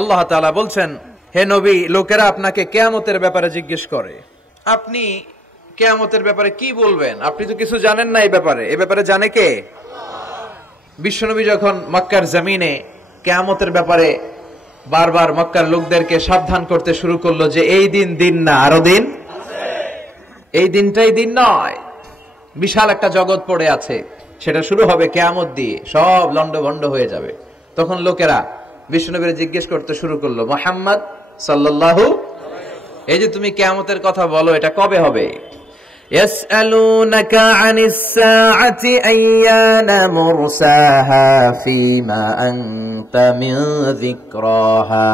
আল্লাহ তাআলা বলছেন, হে নবী, লোকেরা আপনাকে কিয়ামতের ব্যাপারে জিজ্ঞেস করে, আপনি কিয়ামতের ব্যাপারে কি বলবেন? আপনি তো কিছু জানেন না এই ব্যাপারে জানে কে? বিশ্বনবী যখন মক্কার জমিনে কিয়ামতের ব্যাপারে বারবার মক্কার লোকদেরকে সাবধান করতে শুরু করলো যে এই দিন না, আরো দিন, এই দিনটাই দিন নয়, বিশাল একটা জগৎ পড়ে আছে, সেটা শুরু হবে কিয়ামত দিয়ে, সব লন্ডভন্ড হয়ে যাবে। তখন লোকেরা বিশ্বনবীর জিজ্ঞেস করতে শুরু করলো, মুহাম্মদ সাল্লাল্লাহু, এই যে তুমি কিয়ামতের কথা বলো, এটা কবে হবে? يسألونك عن الساعة أيان مرساها فيما أنت من ذكراها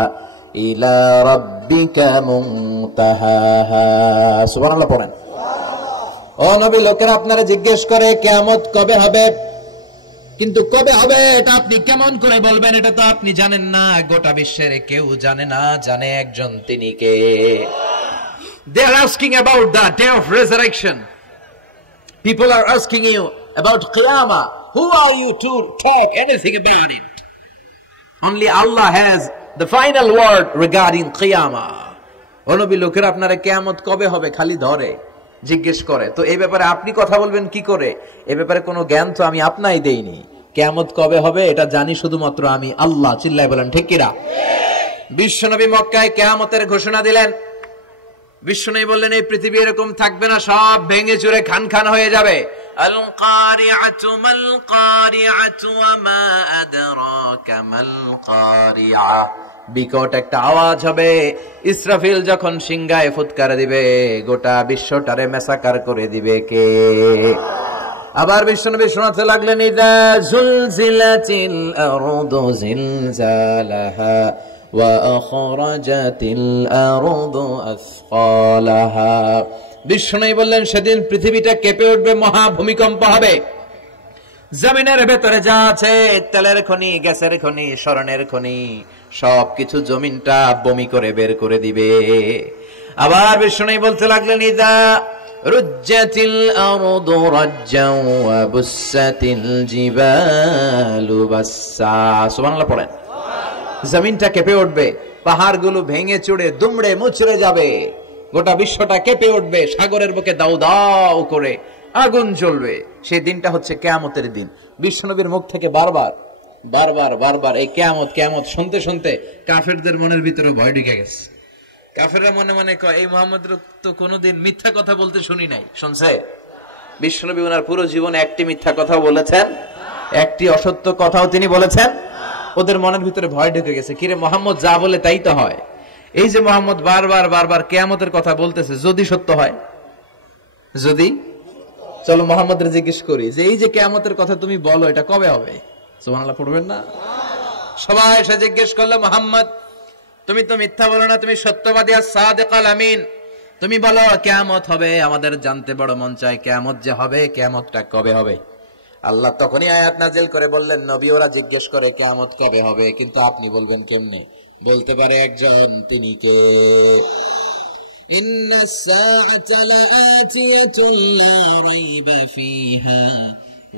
إلى ربك منتهاها سبحان الله পড়েন। ও নবী, লোকেরা আপনারা জিজ্ঞেস করে কিয়ামত কবে হবে, কিন্তু কবে হবে এটা আপনি কেমন করে বলবেন? এটা তো আপনি জানেন না, গোটা বিশ্বের কেউ জানে না, জানে একজন, তিনি কে? They are asking about the day of resurrection. People are asking you about Qiyamah. Who are you to talk anything about it? Only Allah has the final word regarding Qiyamah. ও নবী, লোকেরা আপনারা কিয়ামত কবে হবে খালি ধরে জিজ্ঞেস করে, তো এই ব্যাপারে আপনি কথা বলবেন কি করে? এই ব্যাপারে কোনো জ্ঞান তো আমি আপনাই দেইনি। কিয়ামত কবে হবে এটা জানি শুধুমাত্র আমি আল্লাহ। চিল্লায় বলেন ঠিক কিনা? বিশ্বনবী মক্কায় কিয়ামতের ঘোষণা দিলেন। বিশ্বনবী বললেন, এই পৃথিবী এরকম থাকবে না, সব ভেঙে চুরে খান খান হয়ে যাবে। আল কারিআতু মাল কারিআতু ওয়া মা আদরাকা মাল কারিআ। বিকট একটা আওয়াজ হবে, ইসরাফিল যখন সিংহায় ফুৎকার দিবে, গোটা বিশ্বটারে মেসাকার করে দিবে কে? আবার বিশ্বনবী শোনাতে লাগলেন, ইযা জুলজিলাতিল আরদু জিলজালাহা ওয়া আখরাজাতিল আরদু আসকালাহা। বিশ্বনবী বললেন, সেদিন পৃথিবীটা কেঁপে উঠবে, মহা ভূমিকম্প হবে। জমিনের ভেতরে যা আছে, তেলের খনি, গ্যাসের খনি, স্বর্ণের খনি, সবকিছু জমিনটা বমি করে বের করে দিবে। আবার বিশ্বনবী বলতে লাগলেন, ইযা রুজ্জাতিল আরদু রাজ্জাও ওয়া বুসাতিল জিবালু বাসসা। সুবহানাল্লাহ পড়েন। জমিনটা কেঁপে উঠবে, পাহাড়গুলো ভেঙে চুরে দুমড়ে মুচড়ে যাবে, গোটা বিশ্বটা কেঁপে উঠবে, সাগরের বুকে দাউ দাউ করে আগুন জ্বলবে। সেই দিনটা হচ্ছে কিয়ামতের দিন। বিশ্বনবীর মুখ থেকে বারবার বারবার বারবার এই কিয়ামত কিয়ামত শুনতে শুনতে কাফেরদের মনের ভিতরে ভয় ঢুকে গেছে। কাফেররা মনে মনে কয়, এই মুহাম্মদ তো কোনোদিন মিথ্যা কথা বলতে শুনি নাই। শুনছে? বিশ্বনবী ওনার পুরো জীবনে একটি মিথ্যা কথা বলেছেন, একটি অসত্য কথাও তিনি বলেছেন। ওদের মনের ভিতরে ভয় ঢুকে গেছে, কিরে মুহাম্মদ যা বলে তাই তো হয়। এই যে মুহাম্মদ বারবার বারবার কিয়ামতের কথা বলতেছে, যদি সত্য হয়, যদি, চলো মুহাম্মদের জিজ্ঞেস করি যে এই যে কিয়ামতের কথা তুমি বলো, এটা কবে হবে? সুবহানাল্লাহ পড়বেন না? সবাই এসে জিজ্ঞেস করলো, মুহাম্মদ তুমি তো মিথ্যা বলো না, তুমি সত্যবাদী আর সাদিকাল আমিন, তুমি বলো কিয়ামত হবে, আমাদের জানতে বড় মন চায় কিয়ামত যে হবে, কিয়ামতটা কবে হবে? আল্লাহ তখনই আয়াত নাযিল করে বললেন, নবী ওরা জিজ্ঞেস করে কিয়ামত কবে হবে, কিন্তু আপনি বলবেন কেমনে? বলতে পারে একজন, তিনি কে? ইন্নাস সাআতা লাআতিয়াতুন লা রাইবা ফিহা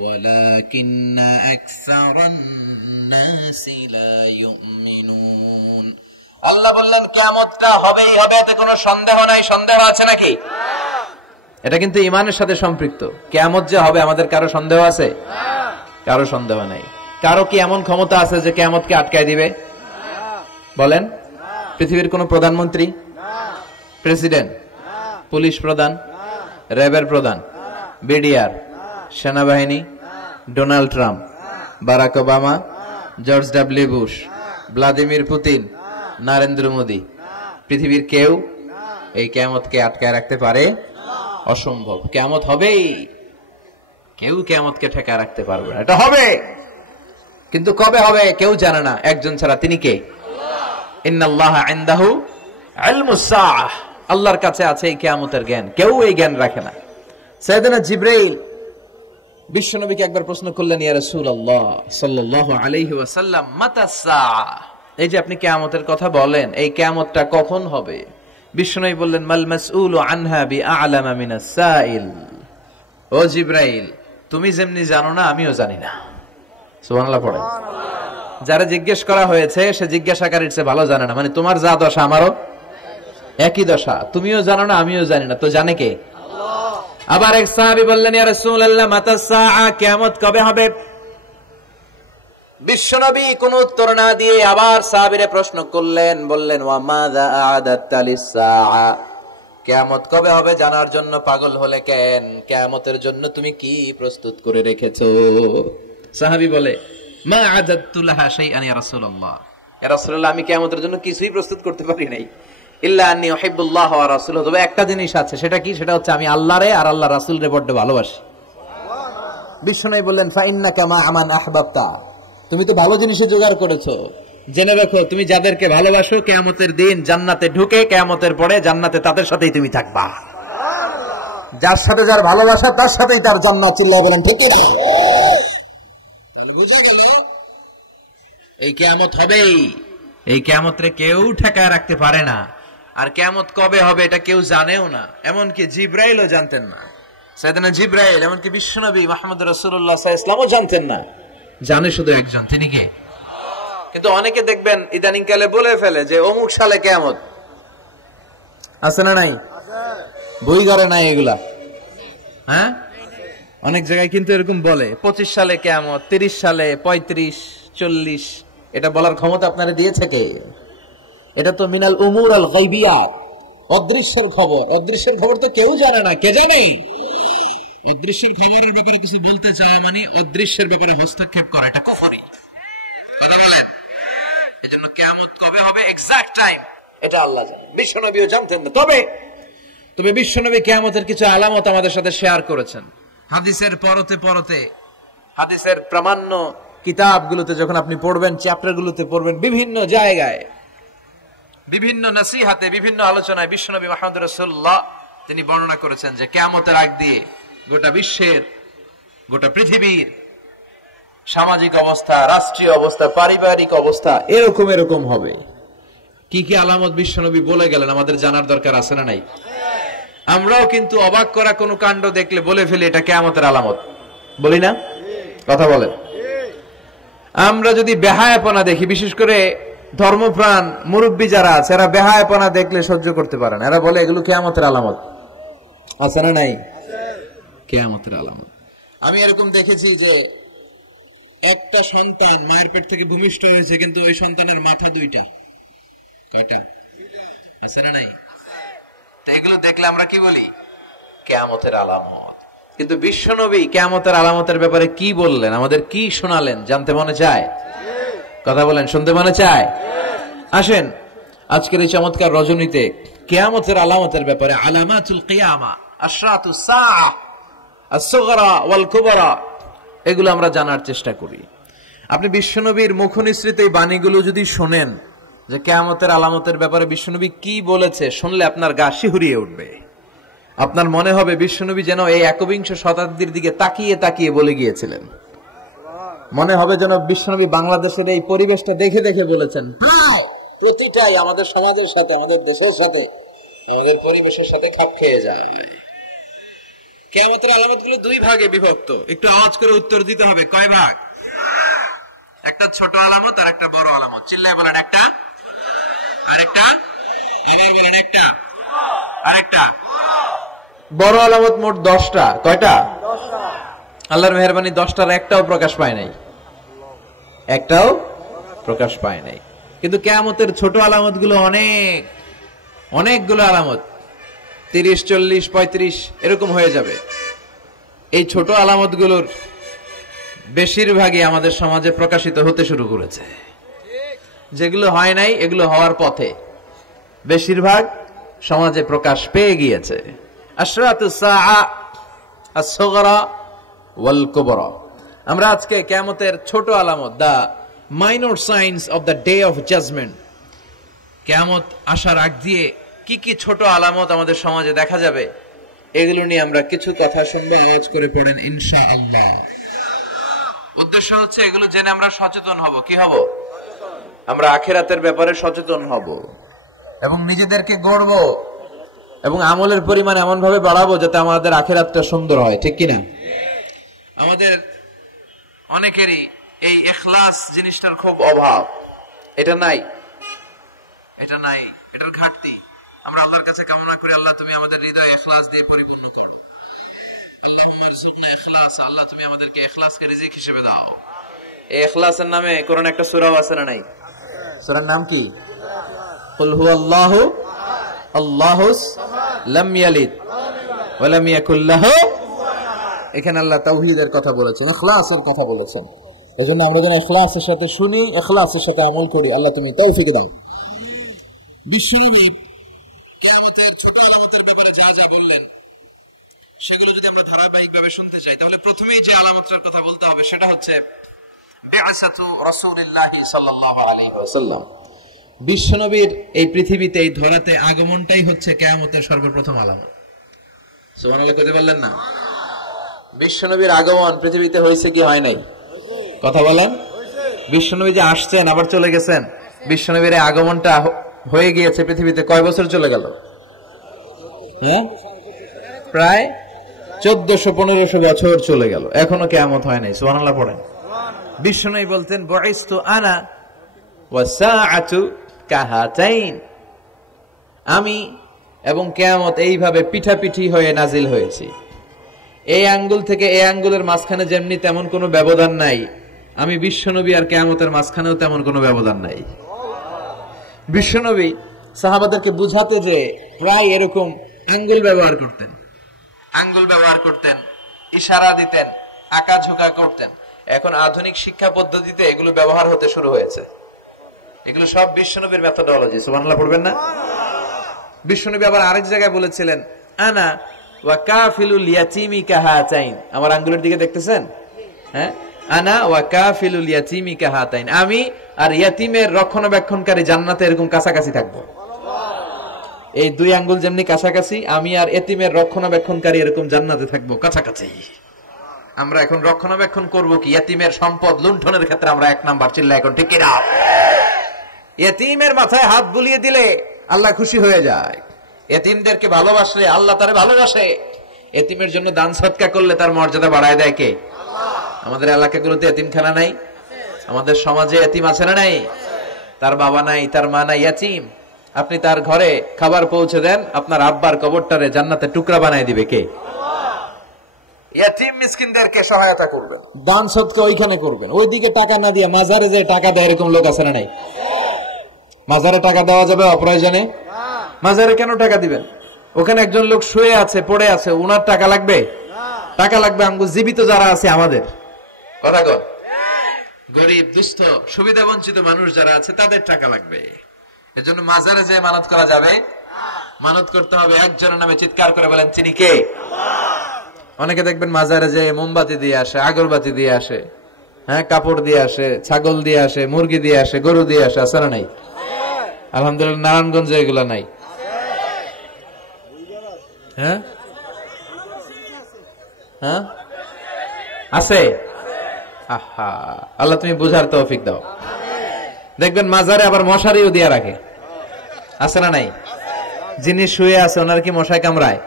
ওয়ালাকিন্না আকসারান নাসি লা ইউমিনুন। আল্লাহ বললেন কিয়ামতটা হবেই হবে, এতে কোনো সন্দেহ নাই। সন্দেহ আছে নাকি? এটা কিন্তু ঈমানের সাথে সম্পৃক্ত। কিয়ামত যে হবে আমাদের কারো সন্দেহ আছে? কারো সন্দেহ নাই। কারো কি এমন ক্ষমতা আছে যে কিয়ামতকে আটকায় দিবে? বলেন। পৃথিবীর কোন প্রধানমন্ত্রী, প্রেসিডেন্ট, পুলিশ প্রধান, র্যাবের প্রধান, বিডিআর, সেনাবাহিনী, Donald Trump, Barack Obama, George W Bush, Vladimir Putin, Narendra Modi, পৃথিবীর কেউ এই কিয়ামতকে আটকায় রাখতে পারে? অসম্ভব। কিয়ামত হবেই, কেউ কিয়ামতকে ঠেকায় রাখতে পারবে না। এটা হবে, কিন্তু কবে হবে কেউ জানে না, একজন ছাড়া, তিনি কে? ইন্নাল্লাহা ইনদাহু ইলমুস সাআহ, আল্লাহর কাছে আছে এই কিয়ামতের জ্ঞান, কেউ এই জ্ঞান রাখে না। সাইয়েদনা জিবরাইল বিশ্বনবীকে একবার প্রশ্ন করলেন, ইয়া রাসূলুল্লাহ সাল্লাল্লাহু আলাইহি ওয়াসাল্লাম, মাতাস সাআহ, এই যে আপনি কিয়ামতের কথা বলেন, এই কিয়ামতটা কখন হবে? বিশ্বনবী বললেন, মাল মাসউলু আনহা বিআলামা মিনাস সাইল। ও জিবরাইল, তুমি যেমনি জানো না, আমিও জানি না। সুবহানাল্লাহ পড়ে। যারা জিজ্ঞেস করা হয়েছে সে জিজ্ঞাসাকারীর চেয়ে ভালো জানে না, মানে তোমার যা দশা আমারও একই দশা, তুমিও জানো না আমিও জানি না, তো জানে কে? আবার এক সাহাবী বললেন, ইয়া রাসূলুল্লাহ মাতাস সাআ, কিয়ামত কবে হবে? বিশ্বনবী কোন উত্তর না দিয়ে আবার সাহাবীরে প্রশ্ন করলেন, বললেন ওয়া মাযা আ'দাতা লিস-সাআ, কিয়ামত কবে হবে জানার জন্য পাগল হলে কেন? কিয়ামতের জন্য তুমি কি প্রস্তুত করে রেখেছো? সাহাবী বলে, মা আ'দাতু লাহা শাইআন ইয়া রাসূলুল্লাহ, ইয়া রাসূলুল্লাহ আমি কিয়ামতের জন্য কিছুই প্রস্তুত করতে পারি নাই, ইল্লা আন্নী উহিব্বুল্লাহ ওয়া রাসূলুহু, তবে একটা জিনিস আছে, সেটা কি? সেটা হচ্ছে আমি আল্লাহরে আর আল্লাহর রাসূলরে বড় ভালোবাসি। বিশ্বনবী বললেন, ফা ইন্নাকা মা আমান আহবাবতা, তুমি তো ভালো জিনিসে জোগাড় করেছো, জেনে রাখো তুমি যাদেরকে ভালোবাসো কিয়ামতের দিন জান্নাতে ঢুকে কিয়ামতের পরে জান্নাতে তাদের সাথেই তুমি থাকবা। যার সাথে যার ভালোবাসা তার সাথেই তার জান্নাত। চিল্লায়ে বলেন ঠিক না? বুঝে গেলে এই কিয়ামত হবেই, এই কিয়ামতরে কেউ ঠেকায় রাখতে পারে না। আর কিয়ামত কবে হবে এটা কেউ জানেও না, এমনকি জিবরাইলও জানতেন না। সাইয়েদনা জিবরাইল, এমনকি বিশ্বনবী মুহাম্মদ রাসূলুল্লাহ সাল্লাল্লাহু আলাইহি ওয়াসাল্লামও জানতেন না, জানে শুধু একজন, তিনি কে? কিন্তু অনেকে দেখবেন ইদানিং কালে বলে ফেলে যে অমুক সালে কিয়ামত, আছে না নাই? বই ঘরে নাই এগুলা, হ্যাঁ অনেক জায়গায় কিন্তু এরকম বলে 25 সালে কিয়ামত, 30 সালে, 35, 40, এটা বলার ক্ষমতা আপনারা দিয়েছে কে? এটা তো মিনাল উমুর আল গায়বিয়াত, অদৃশ্যের খবর। অদৃশ্যের খবর তো কেউ জানে না, কে জানে? অদৃশ্যের খবরের ব্যাপারে কিছু বলতে চায় মানে অদৃশ্যের ব্যাপারে হস্তক্ষেপ করা, এটা কুফরি। এজন্য কিয়ামত কবে হবে এক্সাক্ট টাইম এটা আল্লাহ জানে, বিশ্বনবীও জানতেন না। তবে বিশ্বনবী কিয়ামতের কিছু আলামত আমাদের সাথে শেয়ার করেছেন। হাদিসের পরতে পরতে, হাদিসের প্রামাণ্য কিতাবগুলোতে যখন আপনি পড়বেন, চ্যাপ্টারগুলোতে পড়বেন, বিভিন্ন জায়গায়, বিভিন্ন নসিহাতে, বিভিন্ন আলোচনায় বিশ্বনবী মুহাম্মদ রাসূলুল্লাহ তিনি বর্ণনা করেছেন যে কিয়ামতের আগ দিয়ে গোটা বিশ্বের, গোটা পৃথিবীর সামাজিক অবস্থা, রাষ্ট্রীয় অবস্থা, পারিবারিক অবস্থা এরকম হবে। কি কি আলামত বিশ্বনবী বলে গেলেন আমাদের জানার দরকার আছে না নাই? আমরাও কিন্তু অবাক করা কোনো কাণ্ড দেখলে বলে ফেলি এটা কিয়ামতের আলামত, বলি না? কথা বলেন। আমরা যদি বেহায়াপনা দেখি, বিশেষ করে ধর্মপ্রাণ মুরব্বী যারা আছে, এরা বেহায়াপনা দেখলে সহ্য করতে পারে না, এরা বলে এগুলো কিয়ামতের আলামত, আছে না নাই? কিয়ামতের আলামত। আমি এরকম দেখেছি যে একটা সন্তান মায়ের পেট থেকে ভূমিষ্ঠ হয়েছে, কিন্তু ওই সন্তানের মাথা দুইটা, কয়টা? আছে না নাই? তো এগুলো দেখলে আমরা কি বলি? কিয়ামতের আলামত। কিন্তু বিশ্বনবী কিয়ামতের আলামতের ব্যাপারে কি বললেন, আমাদের কি শোনালেন, জানতে মনে চায়? কথা বলেন, শুনতে মনে চায়? আসেন আজকের এই চমৎকার রজনীতে কিয়ামতের আলামতের ব্যাপারে, আলামাতুল কিয়ামা, আশরাতুস সাআ, আস-সুগরা ওয়াল কুবরা, এগুলো আমরা জানার চেষ্টা করি। আপনি বিশ্বনবীর মুখনিসৃত এই বাণীগুলো যদি শোনেন যে কিয়ামতের আলামতের ব্যাপারে বিশ্বনবী কি বলেছে, শুনলে আপনার গা শিহরিয়ে উঠবে। আপনার মনে হবে বিশ্বনবী যেন এই 21 শতাব্দীর দিকে তাকিয়ে তাকিয়ে বলে গিয়েছিলেন। মনে হবে যেন বিশ্বনবী বাংলাদেশের এই পরিবেশটা দেখে দেখে বলেছেন। প্রতিটাই আমাদের সমাজের সাথে, আমাদের দেশের সাথে, আমাদের পরিবেশের সাথে খাপ খেয়ে যায়। কিয়ামতের আলামতগুলো দুই ভাগে বিভক্ত। একটু আওয়াজ করে উত্তর দিতে হবে, কয় ভাগ? একটা ছোট আলামত আর একটা বড় আলামত। চিল্লায় বলেন একটা, আরেকটা, আবার বলেন একটা, আরেকটা। বড় আলামত মোট 10টা। কয়টা? 10টা। আল্লাহর মেহেরবানি 10টার একটাও প্রকাশ পায় নাই, একটাও প্রকাশ পায় নাই। কিন্তু কিয়ামতের ছোট আলামত গুলো অনেকগুলো আলামত, 30, 40, 35 এরকম হয়ে যাবে। এই ছোট আলামত গুলোর বেশিরভাগই আমাদের সমাজে প্রকাশিত হতে শুরু করেছে। যেগুলো হয় নাই এগুলো হওয়ার পথে, বেশিরভাগ সমাজে প্রকাশ পেয়ে গিয়েছে। আশরাতুস সাআ, আস-সুগরা ওয়াল কুবরা। আমরা আজকে কিয়ামতের ছোট আলামত, the minor signs of the day of judgement, কিয়ামত আসার আগ দিয়ে কি কি ছোট আলামত আমাদের সমাজে দেখা যাবে, এগুলো নিয়ে আমরা কিছু কথা শুনবো। আওয়াজ করে পড়েন ইনশাআল্লাহ। উদ্দেশ্য হচ্ছে এগুলো জেনে আমরা সচেতন হব। কি হব? আমরা আখিরাতের ব্যাপারে সচেতন হব এবং নিজেদেরকে গড়ব এবং আমলের পরিমাণ এমন ভাবে বাড়াবো যাতে আমাদের আখিরাতটা সুন্দর হয়। ঠিক কিনা? আমাদের অনেকেরই এই ইখলাস জিনিসটার খুব অভাব, এটা নাই, এটা নাই, এটার ঘাটতি। আমরা আল্লাহর কাছে কামনা করি, আল্লাহ তুমি আমাদের হৃদয় ইখলাস দিয়ে পরিপূর্ণ করো। আল্লাহুম্মা রযুকনা ইখলাস, আল্লাহ তুমি আমাদেরকে ইখলাসকে রিজিক হিসেবে দাও। এই ইখলাসের নামে কোরআনে একটা সূরাও আছে না নাই? সূরার নাম কি? কুল হুয়াল্লাহু আল্লাহুস লাম ইয়ালিদ ওয়া লাম ইয়াকুল লাহু। এখানে আল্লাহ তাওহীদের কথা বলেছেন, ইখলাসের কথা বলেছেন। এজন্য আমরা যেন ইখলাসের সাথে শুনি, ইখলাসের সাথে আমল করি। আল্লাহ তুমি তৌফিক দাও। বিশ্বনবী কিয়ামতের ছোট আলামতের ব্যাপারে যা যা বললেন সেগুলো যদি আমরা ধারাবাহিকভাবে শুনতে চাই, তাহলে প্রথমেই যে আলামতটার কথা বলতে হবে সেটা হচ্ছে বিআসাতু রাসূলিল্লাহি সাল্লাল্লাহু আলাইহি ওয়াসাল্লাম। বিশ্বনবীর এই পৃথিবীতে, এই ধরাতে আগমনটাই হচ্ছে কিয়ামতের সর্বপ্রথম আলামত। সুবহানাল্লাহ কইতে বললেন না? বিশ্বনবীর আগমন পৃথিবীতে হয়েছে কি হয় নাই? কথা বলেন। বিশ্বনবী যে আসছেন আবার চলে গেছেন, বিশ্বনবীর আগমনটা হয়ে গিয়েছে পৃথিবীতে কয় বছর চলে গেল? হ্যাঁ, প্রায় 1400-1500 বছর চলে গেল, এখনো কিয়ামত হয় নাই। সুবহানাল্লাহ পড়েন। বিশ্বনবী বলতেন বুইস্তু আনা ওয়া সাআতু কাহাতাইন, আমি এবং কিয়ামত এইভাবে পিঠাপিঠি হয়ে নাজিল হয়েছি। এই আঙ্গুল থেকে এই আঙ্গুলের মাঝখানে যেমনি তেমন কোনো ব্যবধান নাই, আমি বিশ্বনবী আর কিয়ামতের মাঝখানেও তেমন কোনো ব্যবধান নাই। বিশ্বনবী সাহাবাদেরকে বুঝাতে যে প্রায় এরকম আঙ্গুল ব্যবহার করতেন, আঙ্গুল ব্যবহার করতেন, ইশারা দিতেন, আঁকা ঝোঁকা করতেন। এখন আধুনিক শিক্ষা পদ্ধতিতে এগুলো ব্যবহার হতে শুরু হয়েছে। এগুলো সব বিশ্বনবীর মেথোডোলজি। সুবহানাল্লাহ পড়বেন না? বিশ্বনবী আবার আরেক জায়গায় বলেছিলেন আনা ওয়া কাফিলুল ইয়াতীমি কাহাতাইন, আমার আঙ্গুলের দিকে দেখতেছেন? হ্যাঁ, আনা ওয়া কাফিলুল ইয়াতীমি কাহাতাইন, আমি আর ইয়াতীমের রক্ষণাবেক্ষণকারী জান্নাতে এরকম কাছাকাছি থাকবো। এই দুই আঙ্গুল যেমনি কাছাকাছি, আমি আর এতিমের রক্ষণাবেক্ষণকারী এরকম জান্নাতে থাকবো কাছাকাছি। আমরা এখন রক্ষণাবেক্ষণ করব কি? এতিমের সম্পদ লুণ্ঠনের ক্ষেত্রে আমরা 1 নাম্বার। চিল্লা এখন ঠিক কিনা? এতিমের মাথায় হাত বুলিয়ে দিলে আল্লাহ খুশি হয়ে যায়। এতিমদেরকে ভালোবাসলে আল্লাহ তারে ভালোবাসে। এতিমের জন্য দান সদকা করলে তার মর্যাদা বাড়ায় দেয় কে? আমাদের এলাকাগুলোতে এতিমখানা নাই? আমাদের সমাজে এতিম আছে না নাই? তার বাবা নাই, তার মা নাই, এতিম। আপনি তার ঘরে খাবার পৌঁছে দেন, আপনার আব্বার কবরটারে জান্নাতে টুকরা বানায় দিবে কে? ইতিম মিসকিনদেরকে সহায়তা করবেন, দান সদকা ওইখানে করবেন। ওইদিকে টাকা না দিয়ে মাজারে যে টাকা দেয় এরকম লোক আছে না নাই? মাজারে টাকা দেওয়া যাবে অপ্রয়োজনে? মাজারে কেন টাকা দিবেন? ওখানে একজন লোক শুয়ে আছে, পড়ে আছে, উনার টাকা লাগবে? টাকা লাগবে আমগো জীবিত যারা আছে আমাদের। কথা কন। গরিব, দুস্থ, সুবিধা বঞ্চিত মানুষ যারা আছে তাদের টাকা লাগবে। এজন্য মাজারে যে মানত করা যাবে, মানত করতে হবে একজনের নামে। চিৎকার করে বলেন তিনি কে? অনেকে দেখবেন মাজারে যে মোমবাতি দিয়ে আসে, আগরবাতি দিয়ে আসে, হ্যাঁ, কাপড় দিয়ে আসে, ছাগল দিয়ে আসে, মুরগি দিয়ে আসে, গরু দিয়ে আসে, আছে না নাই? আলহামদুলিল্লাহ নারায়ণগঞ্জে এগুলা নাই। হ্যাঁ হ্যাঁ আছে। আহা, আল্লাহ তুমি বুঝার তৌফিক দাও। দেখবেন মাজারে আবার মশারিও দিয়ে রাখে, আছে না নাই? যিনি শুয়ে আছে ওনার কি মশায় কামড়ায়?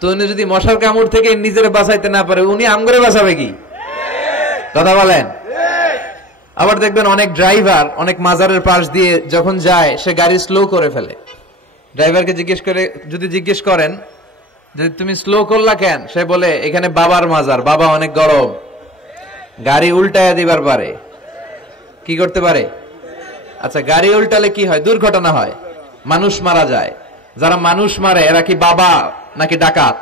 তো উনি যদি মশার কামড় থেকে নিজের বাঁচাইতে না পারে, উনি আমগরে বাঁচাবে কি? কথা বলেন। আবার দেখবেন অনেক ড্রাইভার অনেক মাজারের পাশ দিয়ে যখন যায় সে গাড়ি স্লো করে ফেলে। ড্রাইভারকে জিজ্ঞেস করেন যে তুমি স্লো করলা কেন? সে বলে এখানে বাবার মাজার, বাবা অনেক গরম, গাড়ি উল্টায় দিবার পারে। কি করতে পারে? আচ্ছা, গাড়ি উল্টালে কি হয়? দুর্ঘটনা হয়, মানুষ মারা যায়। যারা মানুষ মারে এরা কি বাবা নাকি ডাকাত?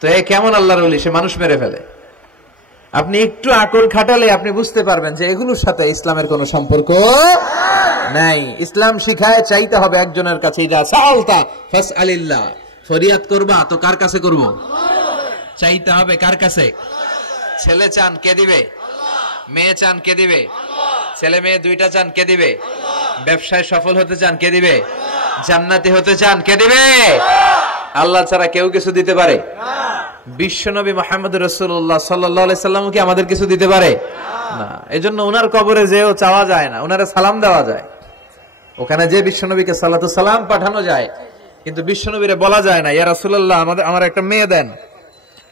তো এ কেমন আল্লাহর ওলি, সে মানুষ মেরে ফেলে। আপনি একটু আকল খাটালে আপনি বুঝতে পারবেন যে এগুলোর সাথে ইসলামের কোনো সম্পর্ক নাই। ইসলাম শিখায় চাইতে হবে একজনের কাছে। ইদা সাআলতা ফাসআলিল্লাহ, ফরিয়াদ করবা তো কার কাছে করব? চাইতে হবে কার কাছে? ছেলে চান কে দিবে? মেয়ে চান কে দিবে? ছেলে মেয়ে দুইটা চান কে দিবে? ব্যবসায় সফল হতে চান কে দিবে? জান্নাতি হতে চান কে দিবে? আল্লাহ ছাড়া কেউ কিছু দিতে পারে? বিশ্বনবী মুহাম্মদ রাসূলুল্লাহ সাল্লাল্লাহু আলাইহি সাল্লাম কি আমাদের কিছু দিতে পারে? না। এজন্য ওনার কবরে যেও চাওয়া যায় না, ওনারে সালাম দেওয়া যায়। ওখানে যে বিশ্বনবীকে সালাতু সালাম পাঠানো যায়, কিন্তু বিশ্বনবীরে বলা যায় না ইয়া রাসূলুল্লাহ আমার একটা মেয়ে দেন,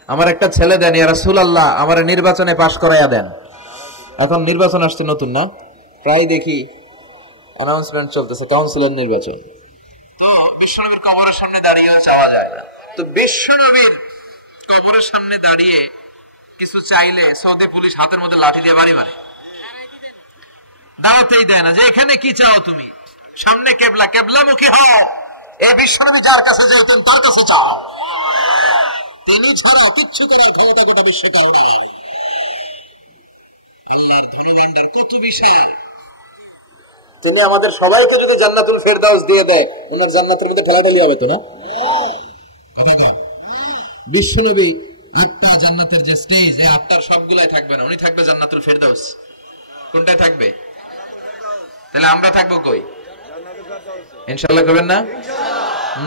আমার একটা ছেলে দেন, ইয়া রাসূলুল্লাহ আমার নির্বাচনে পাশ করাইয়া দেন। এখন নির্বাচন আসছে নতুন না, প্রায় দেখি অ্যানাউন্সমেন্ট চলতেছে কাউন্সিলর নির্বাচন। তো বিশ্বনবীর কবরের সামনে দাঁড়িয়ে চাওয়া যায় না। তো বিশ্বনবীর কবরের সামনে দাঁড়িয়ে কিছু চাইলে সৌদি পুলিশ হাতের মধ্যে লাঠি দিয়ে বাড়ি মারে, দাঁড়াতেই দেয় না। যে এখানে কি চাও তুমি, সামনে কেবলা, কেবলামুখী হও। এই বিশ্বনবী যার কাছে যাইতেন তার কাছে চাও, তিনি ছাড়া কিচ্ছু করার ক্ষমতা গোটা বিশ্ব কারো নেই। কত বিশাল! তিনি আমাদের সবাইকে যদি জান্নাতুল ফেরদাউস দিয়ে দেয়, ওনার জান্নাতের মধ্যে ঠেলাঠেলি হবে তো না? বিশ্বনবী আটটা জান্নাতের যে স্টেজ, এই আটটার সবগুলাই থাকবে না, উনি থাকবে জান্নাতুল ফেরদাউস। কোনটায় থাকবে? তাহলে আমরা থাকবো কই? ইনশাআল্লাহ করবেন না?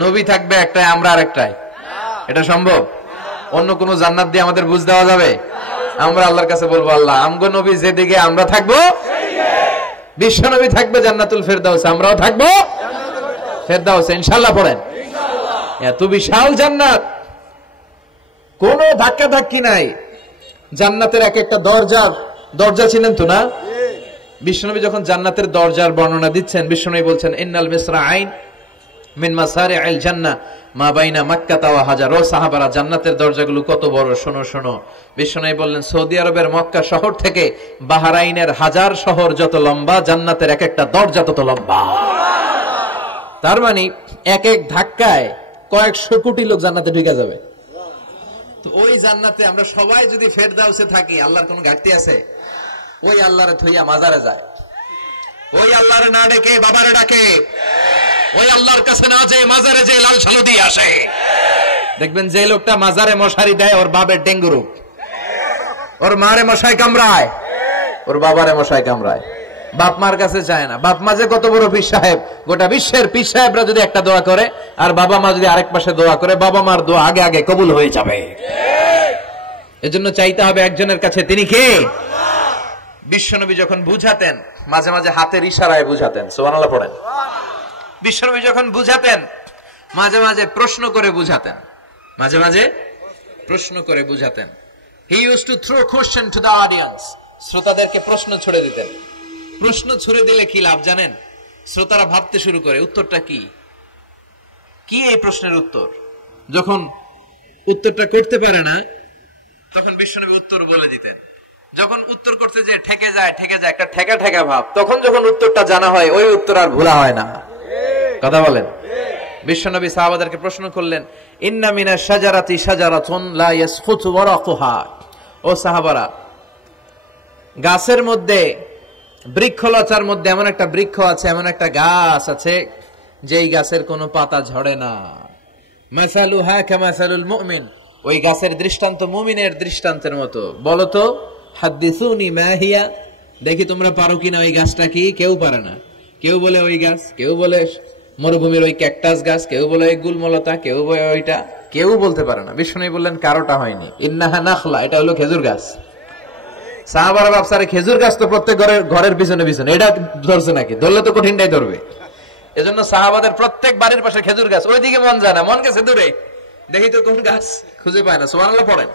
নবী থাকবে একটাই, আমরা আরেকটায়। এটা সম্ভব? অন্য কোন জান্নাত দিয়ে আমাদের বুঝ দেওয়া যাবে? আমরা আল্লাহর কাছে বলবো, আল্লাহ আমগো নবী যেদিকে আমরা থাকবো, বিশ্ব নবী থাকবে জান্নাতুল ফেরদাউস, আমরাও থাকবো ফেরদাউস। ইনশাআল্লাহ পড়েন। এত বিশাল জান্নাত, কোন ধাক্কা ধাক্কি নাই। জান্নাতের এক একটা দরজা ছিলেন তো না? বিশ্বনবী যখন জান্নাতের দরজার বর্ণনা দিচ্ছেন, বিশ্বনবী বলছেন ইন্নাল মিসরাআইন মিন মাসারি'আল জান্নাহ মা বাইনা মক্কা ওয়া হাজার। ও সাহাবারা, জান্নাতের দরজাগুলো কত বড়, শোনো শোনো। বিশ্বনবী বললেন সৌদি আরবের মক্কা শহর থেকে বাহরাইনের হাজার শহর যত লম্বা, জান্নাতের এক একটা দরজা তত লম্বা। তার মানে এক এক ধাক্কায় কয়েকশো কোটি লোক জান্নাতে ঢুকে যাবে। তো ওই জান্নাতে আমরা সবাই যদি ফেরদাউসে থাকি, আল্লাহর কোনো ঘাটতি আছে? ওই আল্লাহরে থইয়া মাজারে যায়, ওই আল্লাহরে না ডেকে বাবারে ডাকে, ওই আল্লাহর কাছে না যে মাজারে যে লাল সালু দিয়ে আসে। দেখবেন যে লোকটা মাজারে মশারি দেয়, ওর বাবার ডেঙ্গু রোগ, ওর মারে মশাই কামড়ায়, ওর বাবারে মশাই কামড়ায়। বাপ মার কাছে যায় না। বাপ মা যে কত বড় পীর সাহেব, গোটা বিশ্বের পীর সাহেবরা যদি একটা দোয়া করে আর বাবা মা যদি আরেক পাশে দোয়া করে, বাবা মার দোয়া আগে আগে কবুল হয়ে যাবে। এজন্য চাইতে হবে একজনের কাছে, তিনি কে? বিশ্বনবী যখন বুঝাতেন, মাঝে মাঝে হাতের ইশারায় বুঝাতেন। সুবহানাল্লাহ পড়েন। বিশ্বনবী যখন বুঝাতেন, মাঝে মাঝে প্রশ্ন করে বুঝাতেন, মাঝে মাঝে প্রশ্ন করে বুঝাতেন। He used to throw question to the audience. শ্রোতাদেরকে প্রশ্ন ছুড়ে দিতেন। প্রশ্ন ছুড়ে দিলে কি লাভ জানেন? শ্রোতারা ভাবতে শুরু করে উত্তরটা কি, কি এই প্রশ্নের উত্তর। যখন উত্তরটা করতে পারে না, তখন বিশ্বনবী উত্তর বলে দিতেন। যখন উত্তর করতে যে ঠেকে যায় একটা ঠেকা ঠেকা ভাব, তখন যখন উত্তরটা জানা হয়, ওই উত্তর আর ভোলা হয় না। কথা বলেন। বিশ্বনবী সাহাবাদেরকে প্রশ্ন করলেন, ইন্না মিনাশ শাজারাতি শাজারাতুন লা ইয়াসখুতু ওয়ারাকুহা। ও সাহাবারা, গাছের মধ্যে, বৃক্ষলতার মধ্যে এমন একটা বৃক্ষ আছে, এমন একটা গাছ আছে, যেই গাছের কোনো পাতা ঝরে না। মাসালুহা কামাসালুল মুমিন। ওই গাছের দৃষ্টান্ত মুমিনের দৃষ্টান্তের মতো। বলো তো, হাদ্দিসুনি মা হিয়া, দেখি তোমরা পারো কিনা ওই গাছটা কি? কেউ পারে না। কেউ বলে ওই গাছ, কেউ বলে মরুভূমির ওই ক্যাকটাস গাছ, কেউ বলে ওই গুলমলতা, কেউ বলে ওইটা, কেউ বলতে পারে না। বিষ্ণু বললেন কারোটা হয়নি। ইন্নাহা নাখলা, এটা হলো খেজুর গাছ। সাহাবারা ভাবসারে খেজুর গাছ তো প্রত্যেক ঘরের পিছনে পিছনে, এটা ধরছে নাকি? ধরলে তো কঠিনটাই ধরবে। এজন্য সাহাবাদের প্রত্যেক বাড়ির পাশে খেজুর গাছ। ওইদিকে মন যায় না, মন গেছে দূরে, দেখি তো কোন গাছ, খুঁজে পায় না। সুবহানাল্লাহ পড়েন।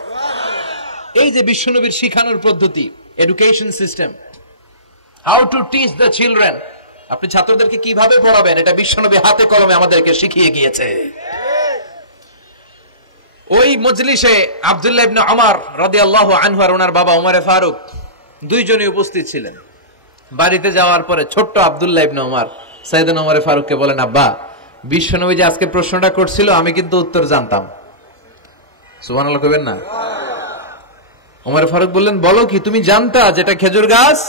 এই যে বিশ্বনবীর শিখানোর পদ্ধতি, education system, how to teach the children, আপনি ছাত্রদেরকে কিভাবে পড়াবেন, এটা বিশ্বনবী হাতে কলমে আমাদেরকে শিখিয়ে গিয়েছে। ওই মজলিসে আব্দুল্লাহ ইবনে ওমর রাদিয়াল্লাহু আনহু আর ওনার বাবা ওমরে ফারুক দুইজনই উপস্থিত ছিলেন। বাড়িতে যাওয়ার পরে ছোট্ট আব্দুল্লাহ ইবনে ওমর সাইয়েদনা ওমরে ফারুককে বলেন, আব্বা, বিশ্বনবী যে আজকে প্রশ্নটা করছিল, আমি কিন্তু উত্তর জানতাম। সুবহানাল্লাহ কইবেন না? ওমরে ফারুক বললেন, বলো কি, তুমি জানতা যেটা খেজুর গাছ?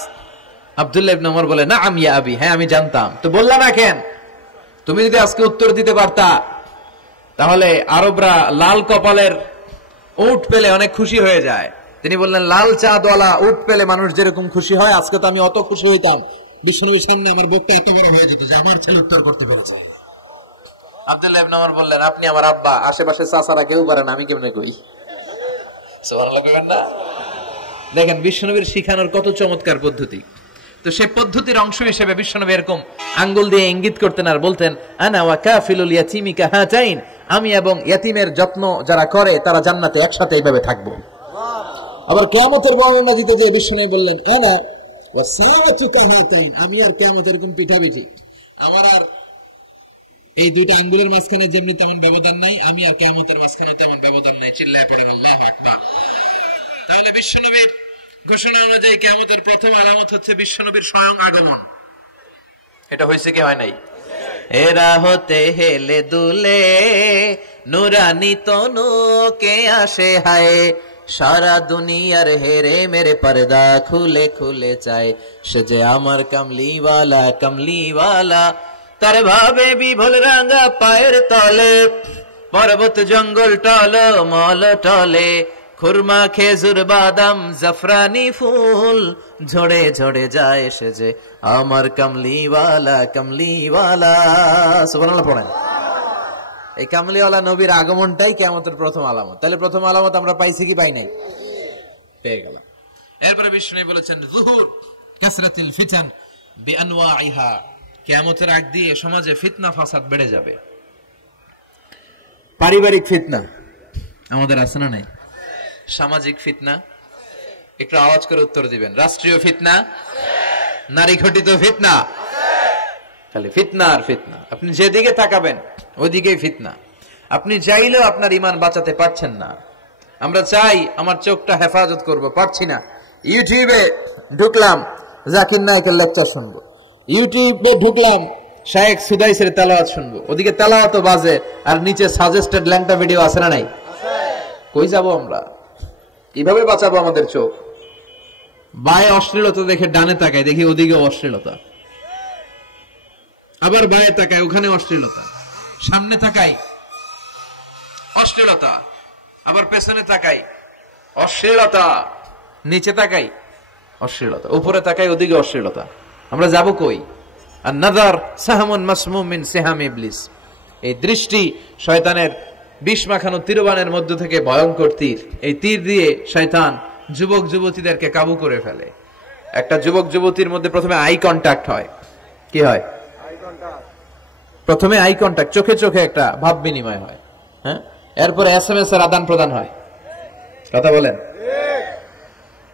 আব্দুল্লাহ ইবনে ওমর বলে, না আমি আবি, হ্যাঁ আমি জানতাম। তো বললা না কেন? তুমি যদি আজকে উত্তর দিতে পারতা, তাহলে আরবরা লাল কপালের উট পেলে অনেক খুশি হয়ে যায়। তিনি বললেন, লাল চাঁদওয়ালা উট পেলে মানুষ যেরকম খুশি হয়, আজকে তো আমি অত খুশি হইতাম, বিশ্বনবীর সামনে আমার বুকটা এত বড় হয়ে যেত যে আমার ছেলে উত্তর করতে পেরেছে। আব্দুল্লাহ ইবনে ওমর বললেন, আপনি আমার আব্বা, আশেপাশে চাচারা কেউ পারে না, আমি কেমনে কই? সুবহানাল্লাহ কইবেন না? দেখেন বিশ্বনবীর শিখানোর কত চমৎকার পদ্ধতি। তো সে পদ্ধতির অংশ হিসেবে বিশ্বনবী এরকম আঙ্গুল দিয়ে ইঙ্গিত করতেন আর বলতেন, আনা ওয়া কাফিলুল ইয়াতীমি কাহাতাইন, আমি এবং ইয়াতীমের যত্ন যারা করে তারা জান্নাতে একসাথে এইভাবে থাকবো। আবার কিয়ামতের বর্ণনা দিতে গিয়ে বিশ্বনবী বললেন, আনা আমি আর কিয়ামত এরকম পিঠাপিঠি, আমার আর এই দুইটা আঙ্গুলের মাঝখানে যেমনি তেমন ব্যবধান নাই, আমি আর কিয়ামতের মাঝখানে তেমন ব্যবধান নাই। চিল্লায় পড়েন আল্লাহু আকবার। তাহলে বিশ্বনবীর ঘোষণা অনুযায়ী কিয়ামতের প্রথম আলামত হচ্ছে বিশ্বনবীর স্বয়ং আগমন। এটা হয়েছে কি হয় নাই? এরা হতে হেলে দুলে নুরানি তনু কে আসে হায়, সারা দুনিয়ার হেরে মেরে পর্দা খুলে খুলে চায়, সে যে আমার কমলিওয়ালা কমলিওয়ালা। তার ভাবে বিভোল রাঙা পায়ের তলে, পর্বত জঙ্গল টল মল টলে, খুরমা খেজুর বাদাম জাফরানি ফুল ঝরে ঝরে যায়, সে যে আমার কমলিওয়ালা কমলিওয়ালা। সুবহানাল্লাহ পড়েন। এই কামলিওয়ালা নবীর আগমনটাই কিয়ামতের প্রথম আলামত। তাহলে প্রথম আলামত আমরা পাইছি কি পাই নাই? পেয়ে গেলাম। এরপরে বিষ্ণু বলেছেন যুহুর কাসরাতিল ফিতান বিআনওয়াইহা, কিয়ামতের আগ দিয়ে সমাজে ফিতনা ফাসাদ বেড়ে যাবে। পারিবারিক ফিতনা আমাদের আছে না নাই? সামাজিক ফিতনা, একটু আওয়াজ করে উত্তর দিবেন। রাষ্ট্রীয় ফিতনা, নারী ঘটিত ফিতনা, খালি ফিতনা আর ফিতনা। আপনি যেদিকে তাকাবেন ওইদিকেই ফিতনা। আপনি চাইলেও আপনার ঈমান বাঁচাতে পারছেন না। আমরা চাই আমার চোখটা হেফাজত করব, পারছি না। ইউটিউবে ঢুকলাম জাকির নায়েকের লেকচার শুনবো, ইউটিউবে ঢুকলাম শায়েখ সুদাইসের তেলাওয়াত শুনবো, ওদিকে তেলাওয়াত বাজে আর নিচে সাজেস্টেড ল্যাংটা ভিডিও আছে না নাই? কই যাব আমরা? কিভাবে বাঁচাবো আমাদের চোখ? বায়ে অশ্লীলতা দেখে ডানে তাকায়, দেখি ওদিকে অশ্লীলতা, আবার বায়ে তাকায় ওখানে অশ্লীলতা, সামনে তাকাই অশ্লীলতা, আবার পেছনে তাকাই অশ্লীলতা, নিচে তাকাই অশ্লীলতা, উপরে তাকাই ওদিকে অশ্লীলতা। আমরা যাব কই? আর নাযার সাহমুন মাসমুম মিন সিহাম ইবলিস, এই দৃষ্টি শয়তানের বিষ মাখানো তীরবানের মধ্য থেকে ভয়ঙ্কর তীর। এই তীর দিয়ে শয়তান যুবক যুবতীদেরকে কাবু করে ফেলে। একটা যুবক যুবতীর মধ্যে প্রথমে আই কন্টাক্ট হয়। কি হয়? প্রথমে আই কন্টাক্ট, চোখে চোখে একটা ভাব বিনিময় হয়। হ্যাঁ, এরপরে এসএমএস এর আদান প্রদান হয়। কথা বলেন।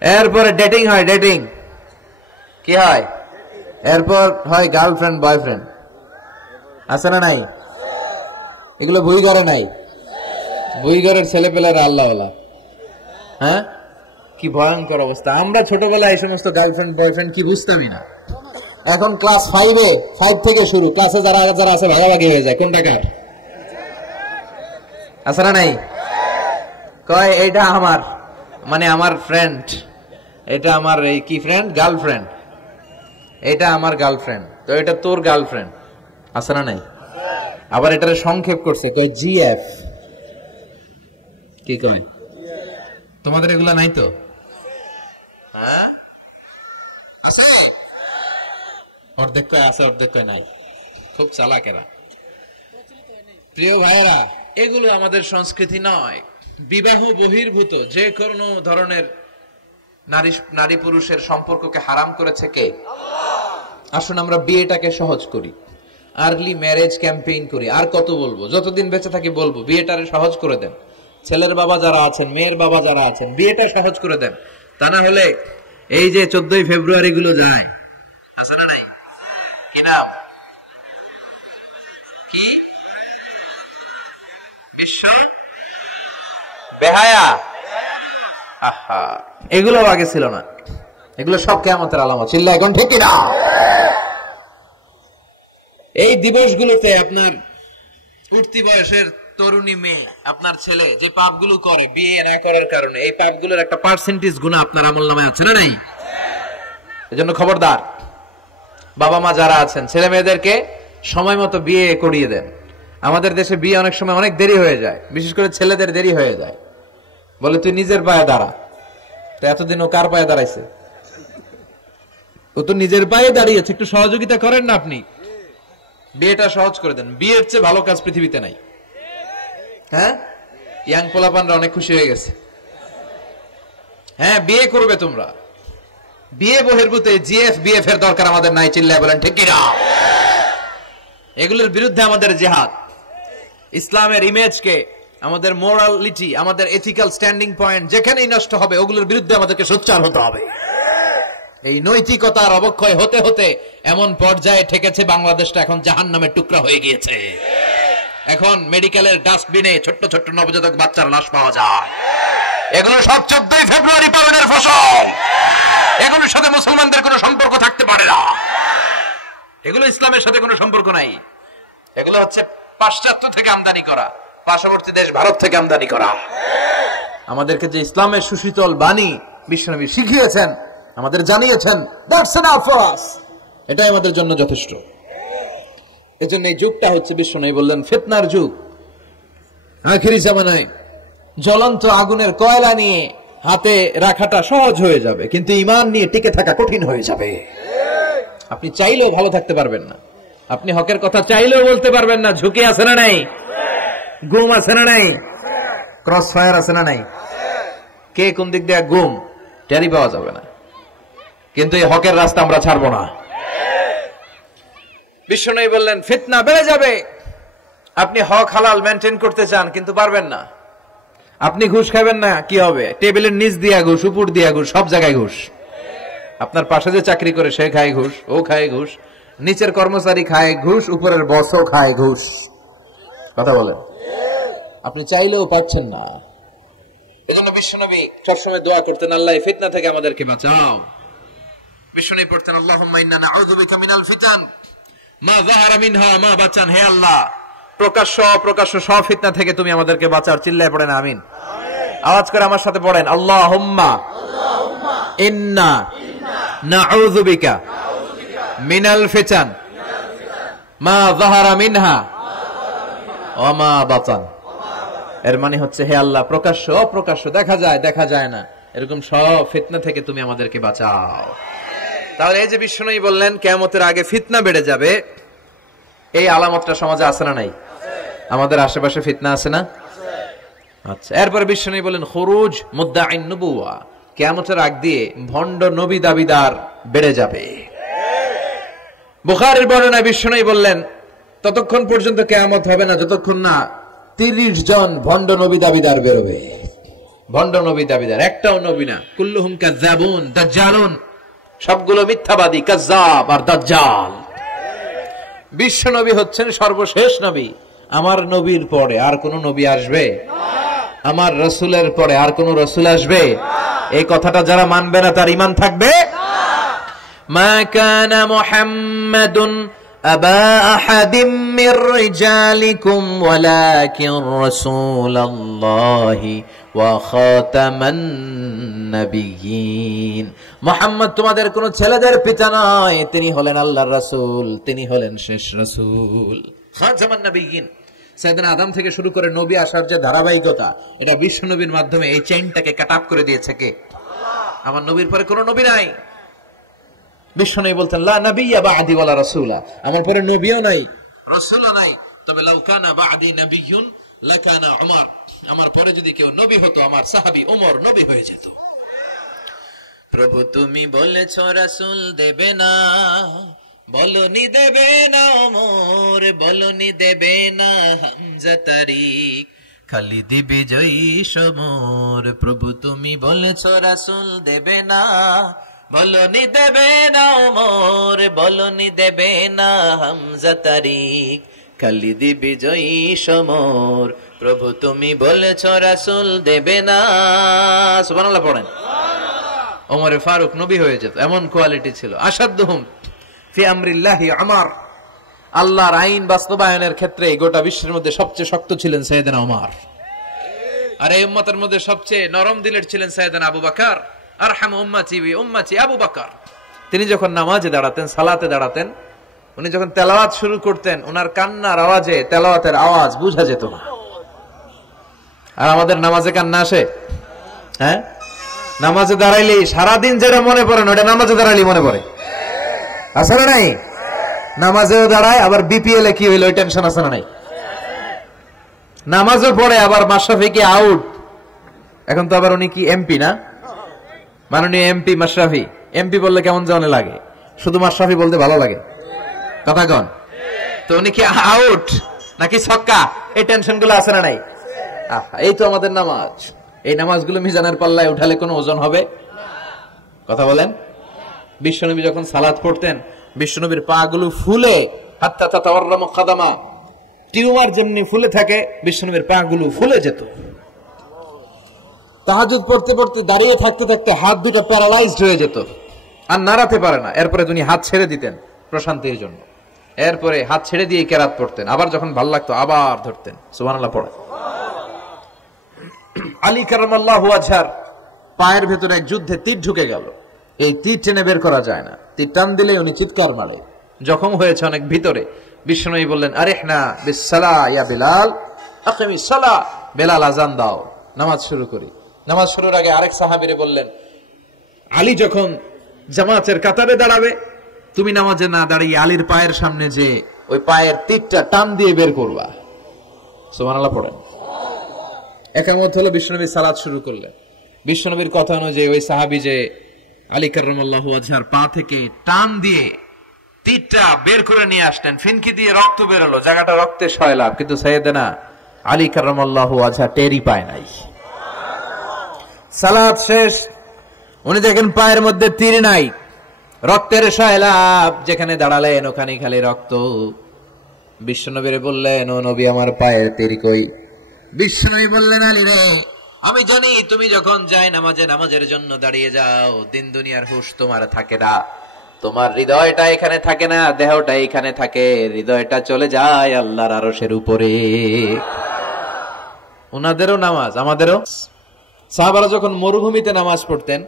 এরপরে ডেটিং হয়। ডেটিং কি হয়? এরপর হয় গার্লফ্রেন্ড বয়ফ্রেন্ড। আছে না নাই? এগুলো বই ঘরে নাই? বই ঘরের ছেলে পেলেরা আল্লাহওয়ালা। হ্যাঁ, কি ভয়ঙ্কর অবস্থা। আমরা ছোটবেলায় এই সমস্ত গার্লফ্রেন্ড বয়ফ্রেন্ড কি বুঝতামই না। এখন ক্লাস 5 থেকে শুরু, ক্লাসে যারা যারা আছে ভাগাভাগি হয়ে যায় কোনটা কার। আছে না নাই? কয় এইটা আমার, মানে আমার ফ্রেন্ড, এটা আমার এই কি ফ্রেন্ড, গার্লফ্রেন্ড, এটা আমার গার্লফ্রেন্ড, তো এটা তোর গার্লফ্রেন্ড। আছে না নাই? আবার এটার সংক্ষেপ করছে, কয় জিএফ। কি কয়? তোমাদের এগুলা নাই তো? অর্ধেক কয় আছে, অর্ধেক কয় নাই। খুব চালাক এরা। প্রিয় ভাইয়েরা, এগুলো আমাদের সংস্কৃতি নয়। বিবাহ বহির্ভূত যে কোনো ধরনের নারী পুরুষের সম্পর্ককে হারাম করেছে কে? আসুন আমরা বিয়েটাকে সহজ করি, আর্লি ম্যারেজ ক্যাম্পেইন করি। আর কত বলবো? যতদিন বেঁচে থাকি বলবো, বিয়েটারে সহজ করে দেন। ছেলের বাবা যারা আছেন, মেয়ের বাবা যারা আছেন, বিয়েটা সহজ করে দেন। তা না হলে এই যে 14ই ফেব্রুয়ারি গুলো যায়, আছে না নাই? কি নাম? কি বিশ্ব বেহায়া? আহা, এগুলো আগে ছিল না। এগুলো সব কিয়ামতের আলামত। চিল্লা এখন ঠিক না? এই দিবসগুলোতে আপনার উঠতি বয়সের তরুণী মেয়ে, আপনার ছেলে যে পাপগুলো করে বিয়ে না করার কারণে, এই পাপগুলোর একটা পার্সেন্টেজ গুনাহ আপনার আমলনামায় আছে না নাই? এজন্য খবরদার, বাবা মা যারা আছেন ছেলে মেয়েদেরকে সময় মতো বিয়ে করিয়ে দেন। আমাদের দেশে বিয়ে অনেক সময় অনেক দেরি হয়ে যায়, বিশেষ করে ছেলেদের দেরি হয়ে যায়। বলে তুই নিজের পায়ে দাঁড়া। তো এতদিন ও কার পায়ে দাঁড়াইছে? ও তো নিজের পায়ে দাঁড়িয়েছে। একটু সহযোগিতা করেন না আপনি, বিয়েটা সহজ করে দেন। বিয়ের চেয়ে ভালো কাজ পৃথিবীতে নাই। হ্যাঁ, ইয়াং পোলাপানরা অনেক খুশি হয়ে গেছে। হ্যাঁ, বিয়ে করবে তোমরা। বিয়ে বহির্ভূত জিএফ বিএফ এর দরকার আমাদের নাই। চিল্লায় বলেন ঠিক কিনা? এগুলোর বিরুদ্ধে আমাদের জিহাদ। ইসলামের ইমেজকে, আমাদের মোরালিটি, আমাদের এথিক্যাল স্ট্যান্ডিং পয়েন্ট যেখানেই নষ্ট হবে, ওগুলোর বিরুদ্ধে আমাদেরকে সোচ্চার হতে হবে। এই নৈতিকতার অবক্ষয় হতে হতে এমন পর্যায়ে ঠেকেছে বাংলাদেশটা এখন জাহান্নামের টুকরা হয়ে গিয়েছে। এখন মেডিকেলের ডাস্টবিনে ছোট্ট ছোট্ট নবজাতক বাচ্চার লাশ পাওয়া যায়। এগুলো সব 14 ফেব্রুয়ারি পালনের ফসল। এগুলোর সাথে মুসলমানদের কোনো সম্পর্ক থাকতে পারে না। এগুলো ইসলামের সাথে কোনো সম্পর্ক নাই। এগুলো হচ্ছে পাশ্চাত্য থেকে আমদানি করা, পার্শ্ববর্তী দেশ ভারত থেকে আমদানি করা। আমাদেরকে যে ইসলামের সুশীতল বাণী বিশ্বনবী শিখিয়েছেন, আমাদের জানিয়েছেন, দ্যাটস এনাফ ফর আস, এটাই আমাদের জন্য যথেষ্ট। এজন্য এই যুগটা হচ্ছে বিশ্বনবী বললেন ফিতনার যুগ। আখিরি জামানায় জ্বলন্ত আগুনের কয়লা নিয়ে হাতে রাখাটা সহজ হয়ে যাবে, কিন্তু ঈমান নিয়ে টিকে থাকা কঠিন হয়ে যাবে। আপনি চাইলেও ভালো থাকতে পারবেন না, আপনি হকের কথা চাইলেও বলতে পারবেন না। ঝুঁকি আছে না নাই? গুম আছে না নাই? ক্রস ফায়ার আছে না নাই? কে কোন দিক দিয়ে গুম টেরি পাওয়া যাবে না, কিন্তু এই হকের রাস্তা আমরা ছাড়বো না। বিশ্বনবী বললেন ফিতনা বেড়ে যাবে। আপনি হক হালাল মেনটেন করতে চান কিন্তু পারবেন না। আপনি ঘুষ খাবেন না, কি হবে? টেবিলের নিচ দিয়া ঘুষ, উপর দিয়া ঘুষ, সব জায়গায় ঘুষ। আপনার পাশে যে চাকরি করে সে খায় ঘুষ, ও খায় ঘুষ, নিচের কর্মচারী খায় ঘুষ, উপরের বসও খায় ঘুষ। কথা বলেন, আপনি চাইলেও পাচ্ছেন না। এজন্য বিশ্বনবী সবসময় দোয়া করতেন, আল্লাহ ফিতনা থেকে আমাদেরকে বাঁচাও। বিশ্বনবী পড়তেন আল্লাহুম্মা ইন্না নাউযু বিকা মিনাল ফিতান মা যাহারা মিনহা মা বাচান। হে আল্লাহ, প্রকাশ্য অপ্রকাশ্য সব ফিতনা থেকে তুমি আমাদেরকে বাঁচাও। চিল্লায় পড়েন আমিন। আওয়াজ করে আমার সাথে পড়েন আল্লাহুম্মা ইন্না নাউযু বিকা মিনাল ফিতান মা যাহারা মিনহা ওয়া মা বাচান। এর মানে হচ্ছে হে আল্লাহ, প্রকাশ্য অপ্রকাশ্য, দেখা যায় দেখা যায় না, এরকম সব ফিতনা থেকে তুমি আমাদেরকে বাঁচাও। তাহলে এই যে বিশ্বনবী বললেন কিয়ামতের আগে ফিতনা বেড়ে যাবে, এই আলামতটা সমাজে আছে না নাই? আমাদের আশেপাশে ফিতনা আছে না? আচ্ছা, এরপরে বিশ্বনবী বলেন খুরুজ মুদ্দাঈন নবুওয়া, কিয়ামতের আগ দিয়ে ভণ্ড নবী দাবিদার বেড়ে যাবে। বুখারীর বর্ণনায় বিশ্বনবী বললেন ততক্ষণ পর্যন্ত কিয়ামত হবে না যতক্ষণ না 30 জন ভণ্ড নবী দাবিদার বেরোবে। ভণ্ড নবী দাবিদার, একটাও নবী না। কুল্লুহুম কাযযাবুন দাজ্জালুন, সবগুলো মিথ্যাবাদী, কাযযাব আর দাজ্জাল। বিশ্ব নবী হচ্ছেন সর্বশেষ নবী। আমার নবীর পরে আর কোন নবী আসবে? আমার রাসূলের পরে আর কোন রাসূল আসবে? এই কথাটা যারা মানবে না তার ঈমান থাকবে না। মা কানা মুহাম্মাদুন আবা আহাদিম মির রিজালিকুম ওয়ালাকিন রাসূলুল্লাহি ওয়া খাতামান নাবিয়্যিন। মুহাম্মদ তোমাদের কোন ছেলেদের পিতা নয়, তিনি হলেন আল্লাহর রাসূল, তিনি হলেন শেষ রাসূল। খাতামান নাবিয়্যিন, সাইয়েদনা আদম থেকে শুরু করে নবী আসার যে ধারাবাহিকতা, এটা বিশ্ব নবীর মাধ্যমে এই চেইনটাকে কাট আপ করে দিয়েছে কে? আমার নবীর পরে কোন নবী নাই। বিশ্ব নবী বলতেন লা নাবিয়্যা বা'দি ওয়ালা রাসূলা, আমার পরে নবীও নাই রাসূলও নাই, তবে লাউ কানা বা'দি নাবিয়্যুন লাকানা উমর, আমার পরে যদি কেউ নবী হতো আমার সাহাবী ওমর নবী হয়ে যেত। প্রভু তুমি বলেছো রাসূল দেবে না, বলনি দেবে না ওমর, বলনি দেবে না হামজা তারিক, খালিদ বিজয়ী সমর। প্রভু তুমি বলেছো রাসূল দেবে না, বলনি দেবে না ওমর, বলনি দেবে না হামজা তারিক, খালিদ বিজয়ী সমর। প্রভু তুমি বলেছো রাসূল দেবে না। সুবহানাল্লাহ পড়েন। ওমরে ফারুক নবী হয়ে যেত, এমন কোয়ালিটি ছিল। আসাদুহুম ফি আমরিল্লাহি উমর, আল্লাহর আইন বাস্তবায়নের ক্ষেত্রে গোটা বিশ্বের মধ্যে সবচেয়ে শক্ত ছিলেন সাইয়েদনা ওমর। আর এই উম্মতের মধ্যে সবচেয়ে নরম দিলের ছিলেন সাইয়েদনা আবু বকর। আরহাম উম্মতি বি উম্মতি আবু বকর। তিনি যখন নামাজে দাঁড়াতেন, সালাতে দাঁড়াতেন, উনি যখন তেলাওয়াত শুরু করতেন, ওনার কান্নার আওয়াজে তেলাওয়াতের আওয়াজ বোঝা যেত না। আর আমাদের নামাজে কান্না আসে? হ্যাঁ, নামাজে দাঁড়াইলেই সারাদিন যেটা মনে পড়ে না ওটা নামাজে দাঁড়াইলেই মনে পড়ে। আছে না নাই? নামাজেও দাঁড়ায়, আবার বিপিএল এ কি হইলো ওই টেনশন আছে না নাই? নামাজও পড়ে, আবার মাশরাফি কি আউট, এখন তো আবার উনি কি এমপি না, মাননীয় এমপি মাশরাফি। এমপি বললে কেমন যেন লাগে, শুধু মাশরাফি বলতে ভালো লাগে, কথা কন। তো উনি কি আউট নাকি ছক্কা, এই টেনশন গুলো আছে না নাই? এই তো আমাদের নামাজ। এই নামাজগুলো মিজানের পাল্লায় উঠালে কোনো ওজন হবে? কথা বলেন। বিশ্বনবী যখন সালাত পড়তেন, বিশ্বনবীর পা গুলো ফুলে হাত্তা তাতাওয়াররামু কাদামা, টিউমার যেমনি ফুলে থাকে বিশ্বনবীর পা গুলো ফুলে যেত। তাহাজ্জুদ পড়তে পড়তে দাঁড়িয়ে থাকতে থাকতে হাত দুটো প্যারালাইজড হয়ে যেত, আর নাড়াতে পারে না। এরপরে তিনি হাত ছেড়ে দিতেন প্রশান্তির জন্য, এরপরে হাত ছেড়ে দিয়ে কেরাত পড়তেন, আবার যখন ভালো লাগতো আবার ধরতেন। সুবহানাল্লাহ পড়ে। আলী কারামাল্লাহু ওয়াজহার পায়ের ভেতরে এক যুদ্ধে তীর ঢুকে গেল। এই তীর টেনে বের করা যায় না, তীর টান দিলে উনি চিৎকার মারে, জখম হয়েছে অনেক ভিতরে। বিশ্বনবী বললেন, আরিহনা বিসসালাহ ইয়া বিলাল, আকিমিস সালাহ, বেলাল আজান দাও, নামাজ শুরু করি। নামাজ শুরুর আগে আরেক সাহাবীরে বললেন, আলী যখন জামাতের কাতারে দাঁড়াবে, তুমি নামাজে না দাঁড়িয়ে আলীর পায়ের সামনে যে ওই পায়ের তীরটা টান দিয়ে বের করবা। সুবহানাল্লাহ পড়েন। একামত হলো, বিশ্বনবী সালাত শুরু করলেন। বিশ্বনবীর কথা অনুযায়ী ওই সাহাবী যে আলী কাররামাল্লাহু ওয়াজহার পা থেকে টান দিয়ে তীরটা বের করে নিয়ে আসলেন, ফিনকি দিয়ে রক্ত বেরোলো, জায়গাটা রক্তে সয়লাভ, কিন্তু সাইয়েদনা আলী কাররামাল্লাহু ওয়াজহা টেরই পায় নাই। সালাত শেষ, উনি দেখেন পায়ের মধ্যে তীর নাই, রক্তের সয়লাভ, যেখানে দাঁড়ালেন ওখানে খালি রক্ত। বিশ্বনবীরে বললেন, ও নবী আমার পায়ের তীর কই? বিশ্বনবী বললেন, আলী রে, আমি জানি তুমি যখন যাই নামাজের জন্য দাঁড়িয়ে যাও, দিন দুনিয়ার হুঁশ তোমার থাকে না, তোমার হৃদয়টা এখানে থাকে না, দেহটা এখানে থাকে, হৃদয়টা চলে যায় আল্লাহর আরশের উপরে। উনাদেরও নামাজ, আমাদেরও। সাহাবারা যখন মরুভূমিতে নামাজ পড়তেন,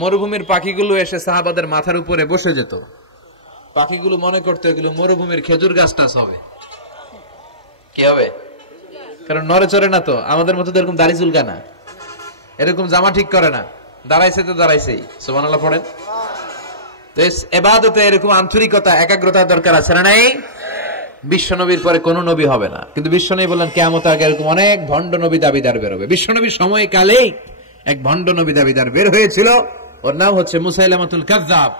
মরুভূমির পাখিগুলো এসে সাহাবাদের মাথার উপরে বসে যেত। পাখিগুলো মনে করতো এগুলো মরুভূমির খেজুর গাছটা হবে। কি হবে? কারণ নড়ে চড়ে না তো, আমাদের মতো এরকম দাড়ি চুলকা না, এরকম জামা ঠিক করে না, দাঁড়াইছে তো দাঁড়াইছেই। সুবহানাল্লাহ পড়েন। তো ইবাদতে এরকম আন্তরিকতা, একাগ্রতার দরকার আছে না নাই? বিশ্বনবীর পরে কোন নবী হবে না, কিন্তু বিশ্বনবী বললেন কিয়ামতের আগে এরকম অনেক ভণ্ড নবী দাবিদার বের হবে। বিশ্বনবীর সময়কালেই এক ভণ্ড নবী দাবিদার বের হয়েছিল, ওর নাম হচ্ছে মুসাইলামাতুল কাযযাব।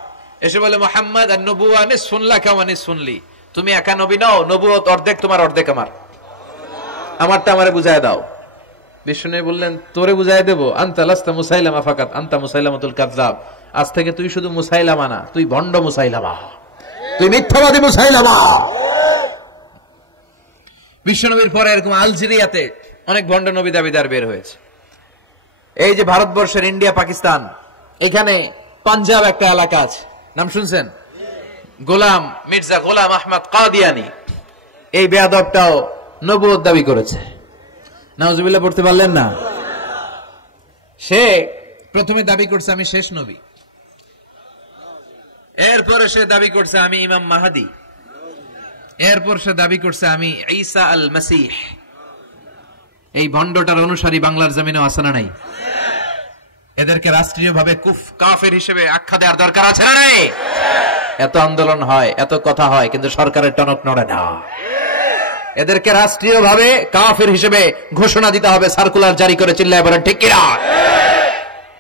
এসে বলে, মুহাম্মদ আন-নবুওয়া নিসফুন লাকা ওয়া নিসফুন লি, তুমি একা নবী নও, নবুয়ত অর্ধেক তোমার অর্ধেক আমার, আমারটা আমারে বুঝায় দাও। বিশ্বনবী বললেন, তোরে বুঝায় দেব? আনতা লাস্তা মুসাইলামা ফাকাত, আনতা মুসাইলামাতুল কাযযাব, আজ থেকে তুই শুধু মুসাইলামা না, তুই ভণ্ড মুসাইলামা, তুই মিথ্যাবাদী মুসাইলামা। বিশ্বনবীর পরে এরকম আলজেরিয়াতে অনেক ভণ্ড নবী দাবিদার বের হয়েছে। এই যে ভারতবর্ষের ইন্ডিয়া পাকিস্তান, এখানে পাঞ্জাব একটা এলাকা আছে, নাম শুনছেন? গোলাম মির্জা গোলাম আহমদ কাদিয়ানি, এই বেয়াদবটাও নবুয়ত দাবি করেছে। নাউজুবিল্লাহ পড়তে পারলেন না? সে প্রথমে দাবি করছে আমি শেষ নবী, এরপরে সে দাবি করছে আমি ইমাম মাহাদি, এরপর সে দাবি করছে আমি ঈসা আল মাসিহ। এই ভণ্ডটার অনুসারী বাংলার জমিনে আছে না নাই? এদেরকে রাষ্ট্রীয়ভাবে কাফের হিসেবে আখ্যা দেওয়ার দরকার আছে না নাই? এত আন্দোলন হয়, এত কথা হয়, কিন্তু সরকারের টনক নড়ে না। এদেরকে রাষ্ট্রীয়ভাবে কাফের হিসেবে ঘোষণা দিতে হবে, সার্কুলার জারি করে চিল্লায় বলেন ঠিক কিনা?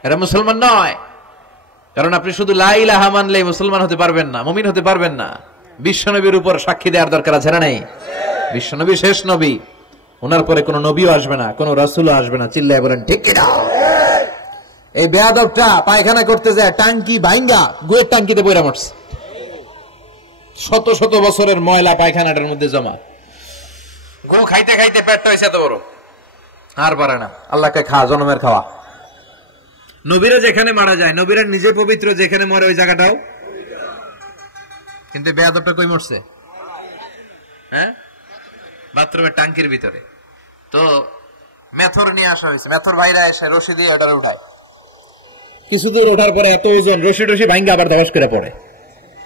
এরা মুসলমান নয়, কারণ আপনি শুধু লা ইলাহা মানলেই মুসলমান হতে পারবেন না, মুমিন হতে পারবেন না। বিশ্বনবীর উপর সাক্ষী দেওয়ার দরকার আছে না নাই? বিশ্বনবী শেষ নবী, ওনার পরে কোন নবীও আসবে না, কোন রাসূলও আসবে না, চিল্লায় বলেন ঠিক কিনা? এই বেয়াদবটা পায়খানা করতে যায় টাঙ্কি ভাঙ্গা গুয়ের টাঙ্কিতে বইরা মরছে, শত শত বছরের ময়লা পায়খানাটার মধ্যে জমা। গু খাইতে খাইতে পেটটা হয়েছে এত বড়, আর পারে না। আল্লাহকে খা, জনমের খাওয়া। নবীরা যেখানে মারা যায়, নবীরা নিজে পবিত্র, যেখানে মরে ওই জায়গাটাও, কিন্তু বেয়াদবটা কই মরছে? হ্যাঁ, বাথরুমের টাঙ্কির ভিতরে। তো মেথর নিয়ে আসা হয়েছে, মেথর ভাইরা এসে রশি দিয়ে ওটারে উঠায়, কিছু দূর ওঠার পরে এত ওজন, রশি টসি ভাঙ্গা আবার ধস করে পড়ে,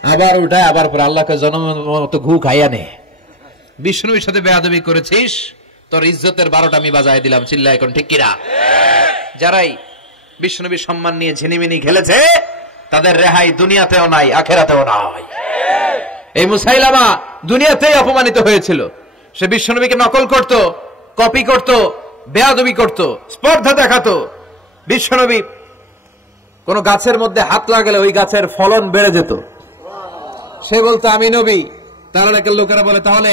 আবার উঠায়, আবার পরে আল্লাহকে জনমের মতো ঘু খাইয়া নে। বিষ্ণুর সাথে বেয়াদবি করেছিস, তোর ইজ্জতের 12টা আমি বাজায় দিলাম, চিল্লা এখন ঠিক কিনা? যারাই বিষ্ণুবীর সম্মান নিয়ে ঝিনিমিনি খেলেছে, তাদের রেহাই দুনিয়াতেও নাই, আখেরাতেও নাই। এই মুসাইলামা দুনিয়াতেই অপমানিত হয়েছিল। সে বিশ্বনবীকে নকল করত, কপি করত, বেয়াদবি করত, স্পর্ধা দেখাতো। বিশ্বনবী কোন গাছের মধ্যে হাত লাগালে ওই গাছের ফলন বেড়ে যেত। সে বলতো আমি নবী, তার এলাকার লোকেরা বলে তাহলে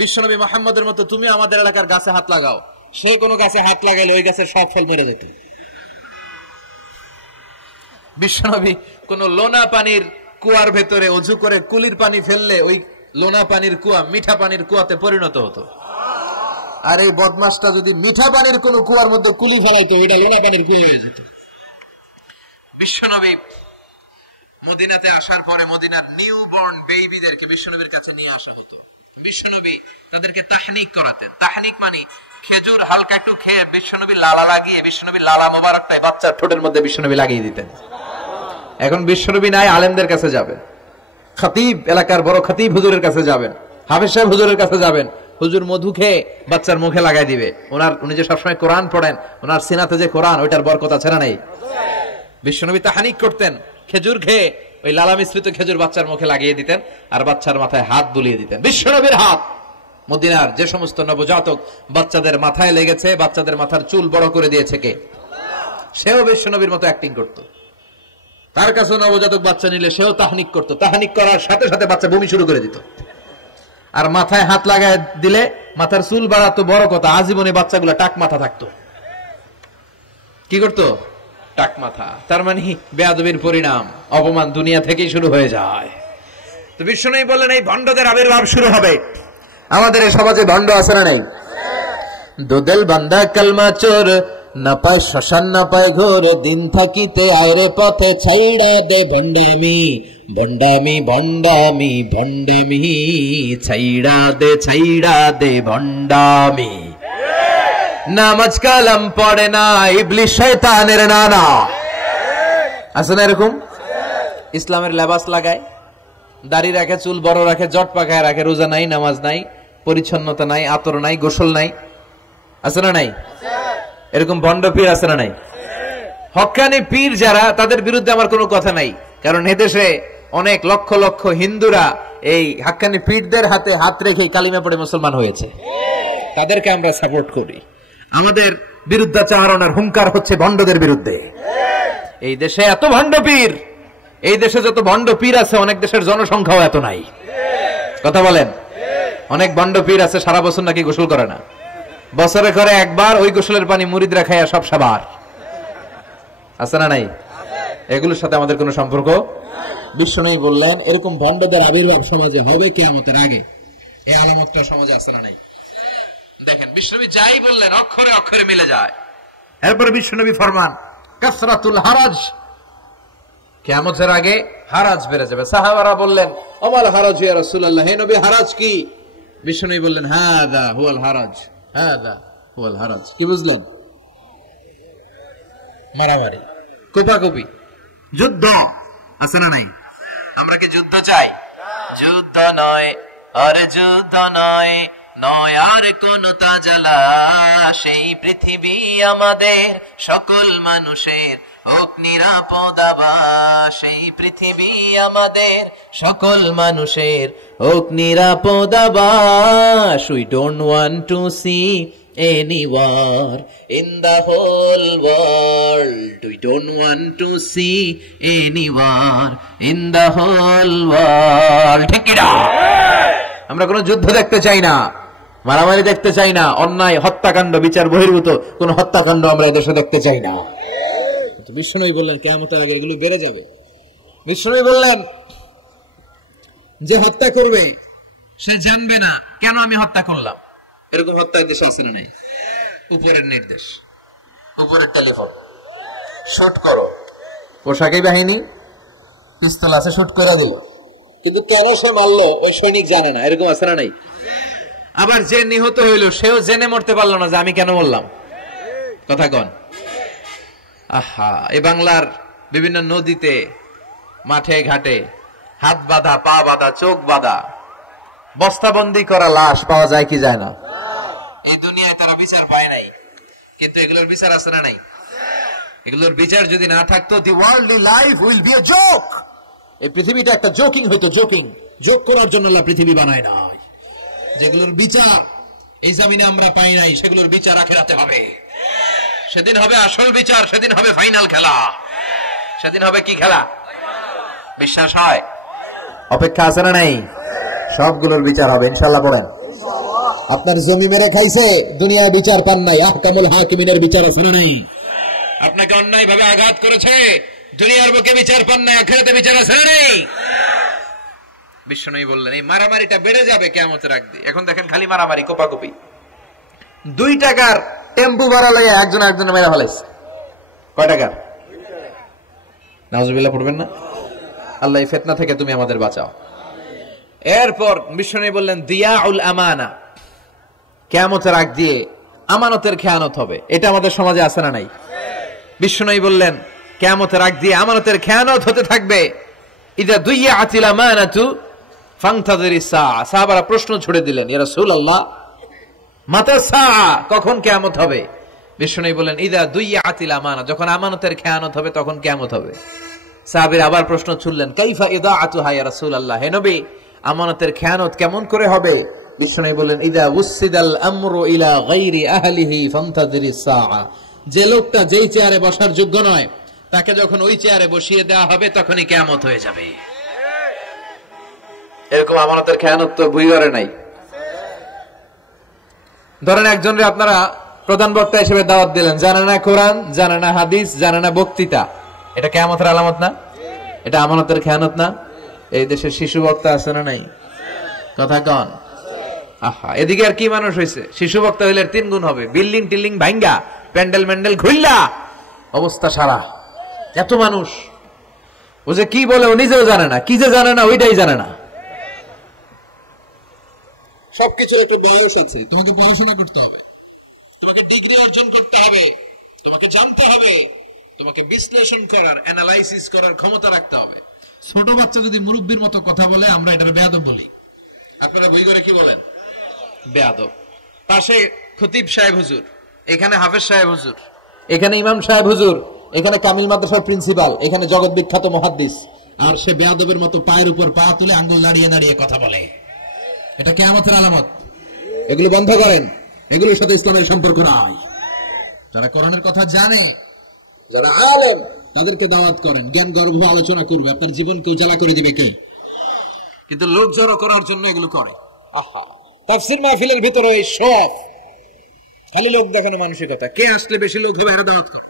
বিশ্বনবী মুহাম্মদের মতো তুমি আমাদের এলাকার গাছে হাত লাগাও। সে কোন গাছে হাত লাগাইলে ওই গাছের সব ফল মরে যেত। বিশ্বনবী কোন লোনা পানির কুয়ার ভেতরে অজু করে কুলির পানি ফেললে ওই লোনা পানির কুয়া মিঠা পানির কুয়াতে পরিণত হতো। আর এই বদমাসটা যদি মিঠা পানির কোন কুয়ার মধ্যে কুলি ফেলাইতো, ওইটা লোনা পানির কুয়া হয়ে যেত। বিশ্বনবী মদিনাতে আসার পরে মদিনার নিউ বর্ন বেবিদেরকে বিশ্বনবীর কাছে নিয়ে আসা হতো। বিশ্বনবী তাদেরকে তাহনিক করাতেন। তাহনিক মানে খেজুর হালকা একটু খেয়ে বিশ্বনবী লালা লাগিয়ে বিশ্বনবী লালা মোবারকটাই বাচ্চার ঠোঁটের মধ্যে বিশ্বনবী লাগিয়ে দিতেন। এখন বিশ্বনবী নাই, আলেমদের কাছে যাবেন, খতিব এলাকার বড় খতিব হুজুরের কাছে যাবেন, হাফেজ সাহেব হুজুরের কাছে যাবেন, হুজুর মধু খেয়ে বাচ্চার মুখে লাগাই দিবে। উনি যে সবসময় কোরআন পড়েন, ওনার সিনাতে যে কোরআন, ওইটার বরকত আছে না নেই? বিশ্বনবী তাহনিক করতেন, খেজুর খেয়ে ওই লালা মিশ্রিত খেজুর বাচ্চার মুখে লাগিয়ে দিতেন আর বাচ্চার মাথায় হাত বুলিয়ে দিতেন। বিশ্বনবীর হাত মদিনার যে সমস্ত নবজাতক বাচ্চাদের মাথায় লেগেছে, বাচ্চাদের মাথার চুল বড় করে দিয়েছে কে? সেও বিশ্বনবীর মতো অ্যাক্টিং করত। তার কাছে নবজাতক বাচ্চা নিলে সেও তাহনিক করত। তাহনিক করার সাথে সাথে বাচ্চা বমি শুরু করে দিত। আর মাথায় হাত লাগায় দিলে মাথার চুল বাড়াতো, বড় কথা, আজীবনে বাচ্চাগুলো টাক মাথা থাকতো। কি করতো? টাক মাথা। তার মানে বেয়াদবির পরিণাম, অপমান দুনিয়া থেকেই শুরু হয়ে যায়। তো বিশ্বনবী বললেন এই ভণ্ডদের আবির্ভাব শুরু হবে। আমাদের এই সমাজে ভণ্ড আছে না নেই? দুদেল বান্দা কালমা চোর, না পায় শ্মশান না পায় ঘোর, দিন থাকিতে আয়রে পথে ছাইড়া দে ভণ্ডামি, ভণ্ডামি ভণ্ডামি ভণ্ডামি, ছাইড়া দে ভণ্ডামি। নামাজ কালাম পড়ে না, ইবলিস শয়তানের নানা। আছে না এরকম? ইসলামের লেবাস লাগায়, দাড়ি রাখে, চুল বড় রাখে, জট পাকায় রাখে, রোজা নাই, নামাজ নাই, পরিচ্ছন্নতা নাই, আতর নাই, গোসল নাই। আছে না নাই? এরকম ভণ্ড পীর আছে না নাই? হক্কানি পীর যারা, তাদের বিরুদ্ধে আমার কোনো কথা নাই, কারণ এদেশে অনেক লক্ষ লক্ষ হিন্দুরা এই হক্কানি পীরদের হাতে হাত রেখে কালিমা পড়ে মুসলমান হয়েছে। তাদেরকে আমরা সাপোর্ট করি। আমাদের বিরুদ্ধাচারণের হুঙ্কার হচ্ছে ভণ্ডদের বিরুদ্ধে। এই দেশে এত ভণ্ড পীর, এই দেশে যত ভণ্ড পীর আছে অনেক দেশের জনসংখ্যাও এত নাই। কথা বলেন? অনেক ভণ্ড পীর আছে সারা বছর নাকি গোসল করে না, বছরে করে একবার, ওই গোসলের পানি মুরিদরা খায় সব সাবার। আছে না নাই? এগুলোর সাথে আমাদের কোনো সম্পর্ক। বিশ্বনবী বললেন এরকম ভণ্ডদের আবির্ভাব সমাজে হবে কিয়ামতের আগে। এই আলামতটা সমাজে আছে না নাই? দেখেন বিশ্বনবী যাই বললেন অক্ষরে অক্ষরে মিলে যায়। এরপরে বিশ্বনবী ফরমান কাসরাতুল হারাজ, কিয়ামতের আগে হারাজ বেড়ে যাবে। সাহাবারা বললেন ওমাল হারাজ ইয়া রাসূলুল্লাহ, হে নবী হারাজ কি? বিশ্বনবী বললেন হাদা হুয়াল হারাজ, হাদা হুয়াল হারাজ। কি বুঝলেন? মারামারি, কোপাকুপি, যুদ্ধ। আছে না নাই? আমরা কি যুদ্ধ চাই? যুদ্ধ নয় আর যুদ্ধ নয়, নয় আর কোন তাজালা, সেই পৃথিবী আমাদের সকল মানুষের হোক নিরাপদ আবাস, সেই পৃথিবী আমাদের সকল মানুষের হোক নিরাপদ আবাস। We don't want to see any war in the whole world. We don't want to see any war in the whole world. ঠিক কি না? আমরা কোনো যুদ্ধ দেখতে চাই না, মারামারি দেখতে চাই না, অন্যায় হত্যাকাণ্ড বিচার বহির্ভূত কোন হত্যাকাণ্ড আমরা এদেশে দেখতে চাই না। বিশ্বনবী বললেন কিয়ামতের আগে এগুলো বেড়ে যাবে। বিশ্বনবী বললেন যে হত্যা করবে সে জানবে না কেন আমি হত্যা করলাম। এরকম হত্যা দেশে আছে না নাই? উপরের নির্দেশ, উপরের টেলিফোন, শুট করো, পোশাকি বাহিনী পিস্তল আছে, শুট করে দিল, কিন্তু কেন সে মারলো ওই সৈনিক জানে না। এরকম আছে না নাই? আবার যে নিহত হইল সেও জেনে মরতে পারলো না যে আমি কেন বললাম। কথা কন? আহা, এই বাংলার বিভিন্ন নদীতে, মাঠে ঘাটে হাত বাঁধা, পা বাঁধা, চোখ বাঁধা, বস্তাবন্দি করা লাশ পাওয়া যায় কি যায় না? এই দুনিয়ায় তারা বিচার পায় নাই, কিন্তু এগুলোর বিচার আছে না নাই? এগুলোর বিচার যদি না থাকতো, the worldly life will be a joke. এই পৃথিবীটা একটা জোকিং হইতো, জোকিং। জোক করার জন্য আল্লাহ পৃথিবী বানায় নাই। যেগুলোর বিচার এই জমিনে আমরা পাই নাই, সেগুলোর বিচার আখিরাতে হবে। সেদিন হবে আসল বিচার, সেদিন হবে ফাইনাল খেলা। সেদিন হবে কি খেলা? বিশ্বাস হয়? অপেক্ষা আছে না নাই? সবগুলোর বিচার হবে ইনশাআল্লাহ। বলেন আপনার জমি মেরে খাইছে, দুনিয়ায় বিচার পান নাই, আহকামুল হাকিমিনের বিচার আছে না নাই? আপনাকে অন্যায় ভাবে আঘাত করেছে, দুনিয়ার বুকে বিচার পান না, আখিরাতে বিচার আছে না নেই? বিশ্বনবী বললেন এই মারামারিটা বেড়ে যাবে কিয়ামতের আগ দিয়ে। এখন দেখেন খালি মারামারি, কোপাকুপি। 2 টাকার টেম্পু ভাড়া লাগে একজন একজনের মেরে ফেলাইছে। কয় টাকার? নাউজুবিল্লাহ পড়বেন না? আল্লাহ এই ফিতনা থেকে তুমি আমাদের বাঁচাও। এরপর বিশ্বনবী বললেন দিয়াউল আমানা, কিয়ামতের আগ দিয়ে আমানতের খেয়ানত হবে। এটা আমাদের সমাজে আছে না নাই? বিশ্বনবী বললেন কিয়ামতের আগ দিয়ে আমানতের খেয়ানত হতে থাকবে। ইযা দুইয়াতিল আমানাতু ফান্তাযিরিস সাআ। সাহাবারা প্রশ্ন ছুড়ে দিলেন, ইয়া রাসূলুল্লাহ মাতা সাআ, কখন কিয়ামত হবে? বিশ্বনবী বললেন ইযা দুইয়াতিল আমানা, যখন আমানতের খেয়ানত হবে তখন কিয়ামত হবে। সাহাবীরা আবার প্রশ্ন ছুড়লেন, কাইফা ইদাআতুহা ইয়া রাসূলুল্লাহ, হে নবী আমানতের খেয়ানত কেমন করে হবে? বিশ্বনবী বললেন ইযা উসিদাল আমরু ইলা গায়রি আহলিহি ফান্তাযিরিস সাআ, যে লোকটা যেই চেয়ারে বসার যোগ্য নয় তাকে যখন ওই চেয়ারে বসিয়ে দেওয়া হবে তখনই কিয়ামত হয়ে যাবে। এরকম আমানতের খেয়ানত তো ভুইগরে নাই। ধরেন একজনরে আপনারা প্রধান বক্তা হিসেবে দাওয়াত দিলেন, জানে না কোরআন, জানে না হাদিস, জানে না বক্তৃতা, এটা কিয়ামতের আলামত না? এটা আমানতের খেয়ানত না? এই দেশের শিশু বক্তা আছে না নাই? কথা কন। আহা, এদিকে আর কি মানুষ হয়েছে, শিশু বক্তা হইলে 3 গুণ হবে। বিল্ডিং টিল্ডিং ভাঙ্গা, প্যান্ডেল ম্যান্ডেল ঘুরলা, অবস্থা সারা। এত মানুষ, ও যে কি বলে ও নিজেও জানে না, কি যে জানে না ওইটাই জানে না। সবকিছুর একটু বয়স আছে। তোমাকে পড়াশোনা করতে হবে, তোমাকে ডিগ্রি অর্জন করতে হবে, তোমাকে জানতে হবে, তোমাকে বিশ্লেষণ করার, অ্যানালাইসিস করার ক্ষমতা রাখতে হবে। ছোট বাচ্চা যদি মুরব্বির মতো কথা বলে আমরা এটার বেয়াদব বলি। আপনারা বই করে কি বলেন? বেয়াদব। পাশে খতিব সাহেব হুজুর, এখানে হাফেজ সাহেব হুজুর, এখানে ইমাম সাহেব হুজুর, এখানে কামিল মাদ্রাসার প্রিন্সিপাল, এখানে জগৎ বিখ্যাত মুহাদ্দিস, আর সে বেয়াদবের মতো পায়ের উপর পা তুলে আঙ্গুল নাড়িয়ে নাড়িয়ে কথা বলে। এটা কিয়ামতের আলামত। এগুলো বন্ধ করেন, এগুলোর সাথে ইসলামের সম্পর্ক নাই। যারা কোরআনের কথা জানে, যারা আলেম, তাদেরকে দাওয়াত করেন, জ্ঞান গর্ভ আলোচনা করবে, আপনার জীবনকে উজালা করে দিবে কে? কিন্তু লোক জড়ো করার জন্য এগুলো করে। আহা, তাফসীর মাহফিলের ভিতরে এই সব খালি লোক দেখানো মানসিকতা। কে আসলে বেশি লোক হবে এরা দাওয়াত করে।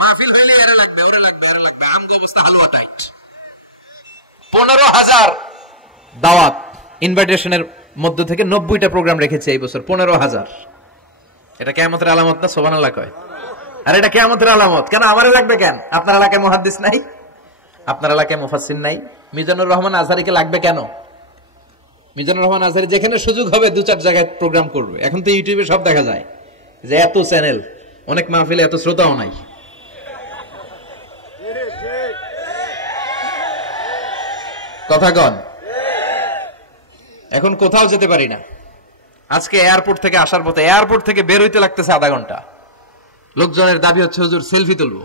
মাহফিল হইলে এরা লাগবে, ওরে লাগবে, এরা লাগবে। আমগো অবস্থা হালুয়া টাইট। 15,000 দাওয়াত ইনভাইটেশনের মধ্য থেকে 90টা প্রোগ্রাম রেখেছে এই বছর। 15,000। এটা কিয়ামতের আলামত না? সুবহানাল্লাহ কয়। আর এটা কিয়ামতের আলামত কেন? আমারে লাগবে কেন? আপনার এলাকায় মুহাদ্দিস নাই? আপনার এলাকায় মুফাসসির নাই? মিজানুর রহমান আজহারীকে লাগবে কেন? মিজানুর রহমান আজহারী যেখানে সুযোগ হবে 2-4 জায়গায় প্রোগ্রাম করবে। এখন তো ইউটিউবে সব দেখা যায় যে এত চ্যানেল, অনেক মাহফিলে এত শ্রোতাও নাই। কথা কন। এখন কোথাও যেতে পারি না। আজকে এয়ারপোর্ট থেকে আসার পথে, এয়ারপোর্ট থেকে বের হইতে লাগতেছে আধা ঘন্টা। লোকজনের দাবি হচ্ছে হুজুর সেলফি তুলবো,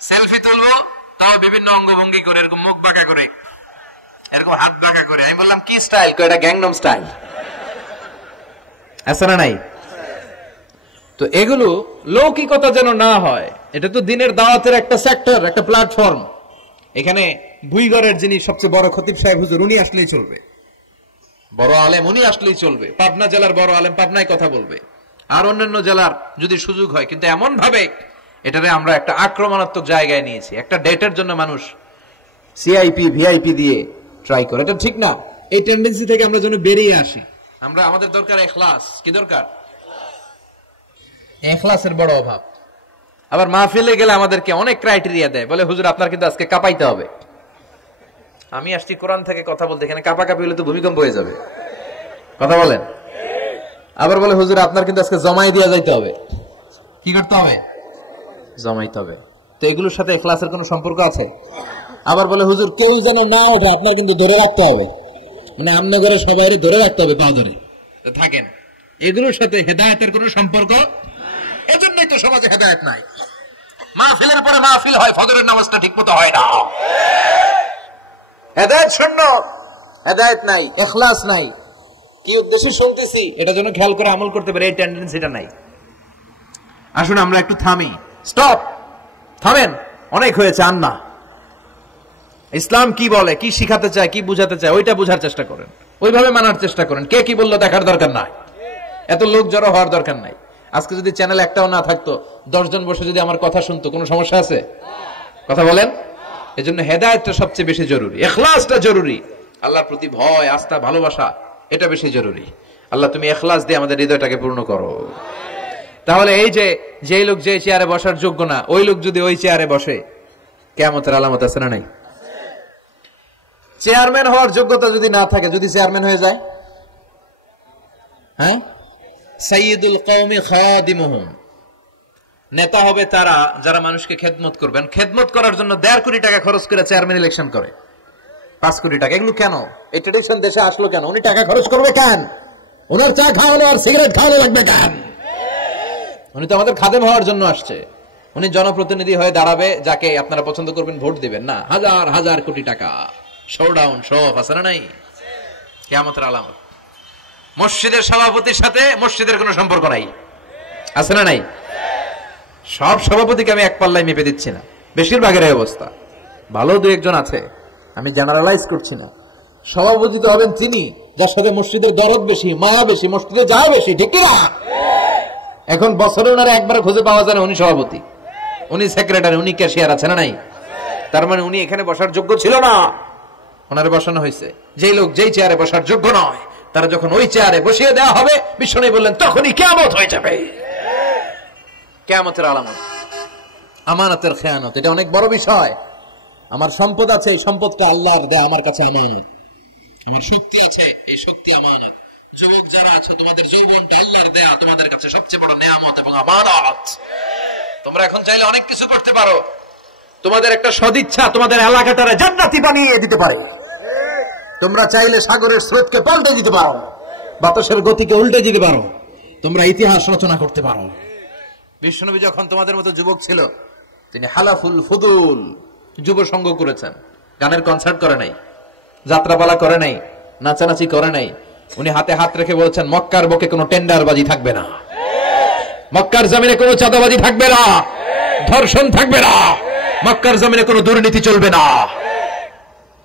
সেলফি তুলবো, তাও বিভিন্ন অঙ্গভঙ্গি করে, এরকম মুখ বাঁকা করে, এরকম হাত বাঁকা করে। আমি বললাম কি স্টাইল? এটা গ্যাংনম স্টাইল। আছে না নাই? তো এগুলো লৌকিকতা যেন না হয়। এটা তো দিনের দাওয়াতের একটা সেক্টর, একটা প্ল্যাটফর্ম। এখানে ভুইগড়ের যিনি সবচেয়ে বড় খতিব সাহেব হুজুর, উনি আসলেই চলবে। বড় আলেম উনি আসলেই চলবে। পাবনা জেলার বড় আলেম পাবনায় কথা বলবে, আর অন্যান্য জেলার যদি সুযোগ হয়। কিন্তু এমন ভাবে এটারে আমরা একটা আক্রমণাত্মক জায়গায় নিয়েছি। একটা ডেটের জন্য মানুষ সিআইপি ভিআইপি দিয়ে ট্রাই করে, এটা ঠিক না। এই টেন্ডেন্সি থেকে আমরা যেন বেরিয়ে আসি। আমরা, আমাদের দরকার ইখলাস। কি দরকার? ইখলাসের বড় অভাব। আবার মাহফিলে গেলে আমাদেরকে অনেক ক্রাইটেরিয়া দেয়, বলে হুজুর আপনার কিন্তু আজকে কাঁপাইতে হবে। আমি আসছি কোরআন থেকে কথা বলতে, এখানে কাঁপাকাঁপি হলে তো ভূমিকম্প হয়ে যাবে। কথা বলেন। আবার বলে হুজুর আপনার কিন্তু আজকে জমাই দিয়া যাইতে হবে। কি করতে হবে? জমাইতে হবে। তো এগুলোর সাথে ইখলাসের কোনো সম্পর্ক আছে? আবার বলে হুজুর কেউ যেন না ওঠে, আপনার কিন্তু ধরে রাখতে হবে, মানে আমনে করে সবাই ধরে রাখতে হবে, পা ধরে থাকেন। এগুলোর সাথে হেদায়েতের কোনো সম্পর্ক? এজন্যই তো সমাজে হেদায়েত নাই। মাহফিলের পরে মাহফিল হয়, ফজরের নামাজটা ঠিকমতো হয় না। হেদায়েত শূন্য, হেদায়েত নাই, ইখলাস নাই। কি উদ্দেশ্যে শুনতেছি এটা যেন খেয়াল করে আমল করতে পারে, এই টেন্ডেন্সিটা নাই। আসুন আমরা একটু থামি। স্টপ, থামেন, অনেক হয়েছে। আন্না ইসলাম কি বলে, কি শিখাতে চায়, কি বুঝাতে চায়, ওইটা বুঝার চেষ্টা করেন, ওইভাবে মানার চেষ্টা করেন। কে কি বললো দেখার দরকার নাই, এত লোক জড়ো হওয়ার দরকার নাই। আজকে যদি চ্যানেল একটাও না থাকতো, 10 জন বসে যদি আমার কথা শুনতো, কোনো সমস্যা আছে? কথা বলেন। এজন্য হেদায়েতটা সবচেয়ে বেশি জরুরি, ইখলাসটা জরুরি, আল্লাহর প্রতি ভয়, আস্থা, ভালোবাসা, এটা বেশি জরুরি। আল্লাহ তুমি ইখলাস দিয়ে আমাদের হৃদয়টাকে পূর্ণ করো। তাহলে এই যে লোক যে চেয়ারে বসার যোগ্য না, ওই লোক যদি ওই চেয়ারে বসে, কিয়ামতের আলামত আছে না নাই? চেয়ারম্যান হওয়ার যোগ্যতা যদি না থাকে, যদি চেয়ারম্যান হয়ে যায়, হ্যাঁ, সাইয়্যিদুল কওমি খাদিমুহুম, নেতা হবে তারা যারা মানুষকে খেদমত করবেন। খেদমত করার জন্য 1.5 কোটি টাকা খরচ করে চেয়ারম্যান ইলেকশন করে, 5 কোটি টাকা। এগুলো কেন? এই ট্রেডিশন দেশে আসলো কেন? উনি টাকা খরচ করবে কেন? ওনার চা খাওয়ানো আর সিগারেট খাওয়ানো লাগবে কেন? উনি তো আমাদের খাদেম হওয়ার জন্য আসছে। উনি জনপ্রতিনিধি হয়ে দাঁড়াবে, যাকে আপনারা পছন্দ করবেন ভোট দিবেন না। হাজার হাজার কোটি টাকা, শোডাউন, শো অফ আছে না নাই? কিয়ামতের আলামত। মসজিদের সভাপতির সাথে মসজিদের কোনো সম্পর্ক নাই, আছে না নাই? সব সভাপতিকে আমি এক পাল্লায় মেপে দিচ্ছি না, বেশিরভাগের এই অবস্থা। ভালো 2-1 জন আছে, আমি জেনারেলাইজ করছি না। সভাপতি তো হবেন তিনি যার সাথে মসজিদের দরদ বেশি, মায়া বেশি, মসজিদে যাওয়া বেশি, ঠিক কিনা? এখন বছরে ওনারা একবার খুঁজে পাওয়া যায় না উনি সভাপতি, উনি সেক্রেটারি, উনি ক্যাশিয়ার, আছে না নাই? তার মানে উনি এখানে বসার যোগ্য ছিল না, ওনারে বসানো হয়েছে। যেই লোক যেই চেয়ারে বসার যোগ্য নয়, তারা যখন ওই চেয়ারে বসিয়ে দেওয়া হবে, বিশ্বনবী বললেন তখনই কিয়ামত হয়ে যাবে। কিয়ামতের আলামত আমানতের খেয়ানত, এটা অনেক বড় বিষয়। আমার সম্পদ আছে, এই সম্পদটা আল্লাহর দেয়া, আমার কাছে আমানত। আমার শক্তি আছে, এই শক্তি আমানত। যুবক যারা আছে, তোমাদের যৌবনটা আল্লাহর দেয়া, তোমাদের কাছে সবচেয়ে বড় নেয়ামত এবং আমানত। তোমরা এখন চাইলে অনেক কিছু করতে পারো। তোমাদের একটা সদিচ্ছা তোমাদের এলাকাটারে জান্নাতি বানিয়ে দিতে পারে। তোমরা চাইলে সাগরের স্রোতকে পাল্টে দিতে পারো, বাতাসের গতিকে উল্টে দিতে পারো, তোমরা ইতিহাস রচনা করতে পারো। বিশ্বনবী যখন তোমাদের মতো যুবক ছিল, তিনি হালাফুল ফুদুল, যুব সংঘ করেছেন। গানের কনসার্ট করে নাই, যাত্রাপালা করে নাই, নাচানাচি করে নাই। উনি হাতে হাত রেখে বলেছেন, মক্কার বুকে কোনো টেন্ডারবাজি থাকবে না, মক্কার জমিনে কোনো চাঁদাবাজি থাকবে না, ধর্ষণ থাকবে না, মক্কার জমিনে কোনো দুর্নীতি চলবে না।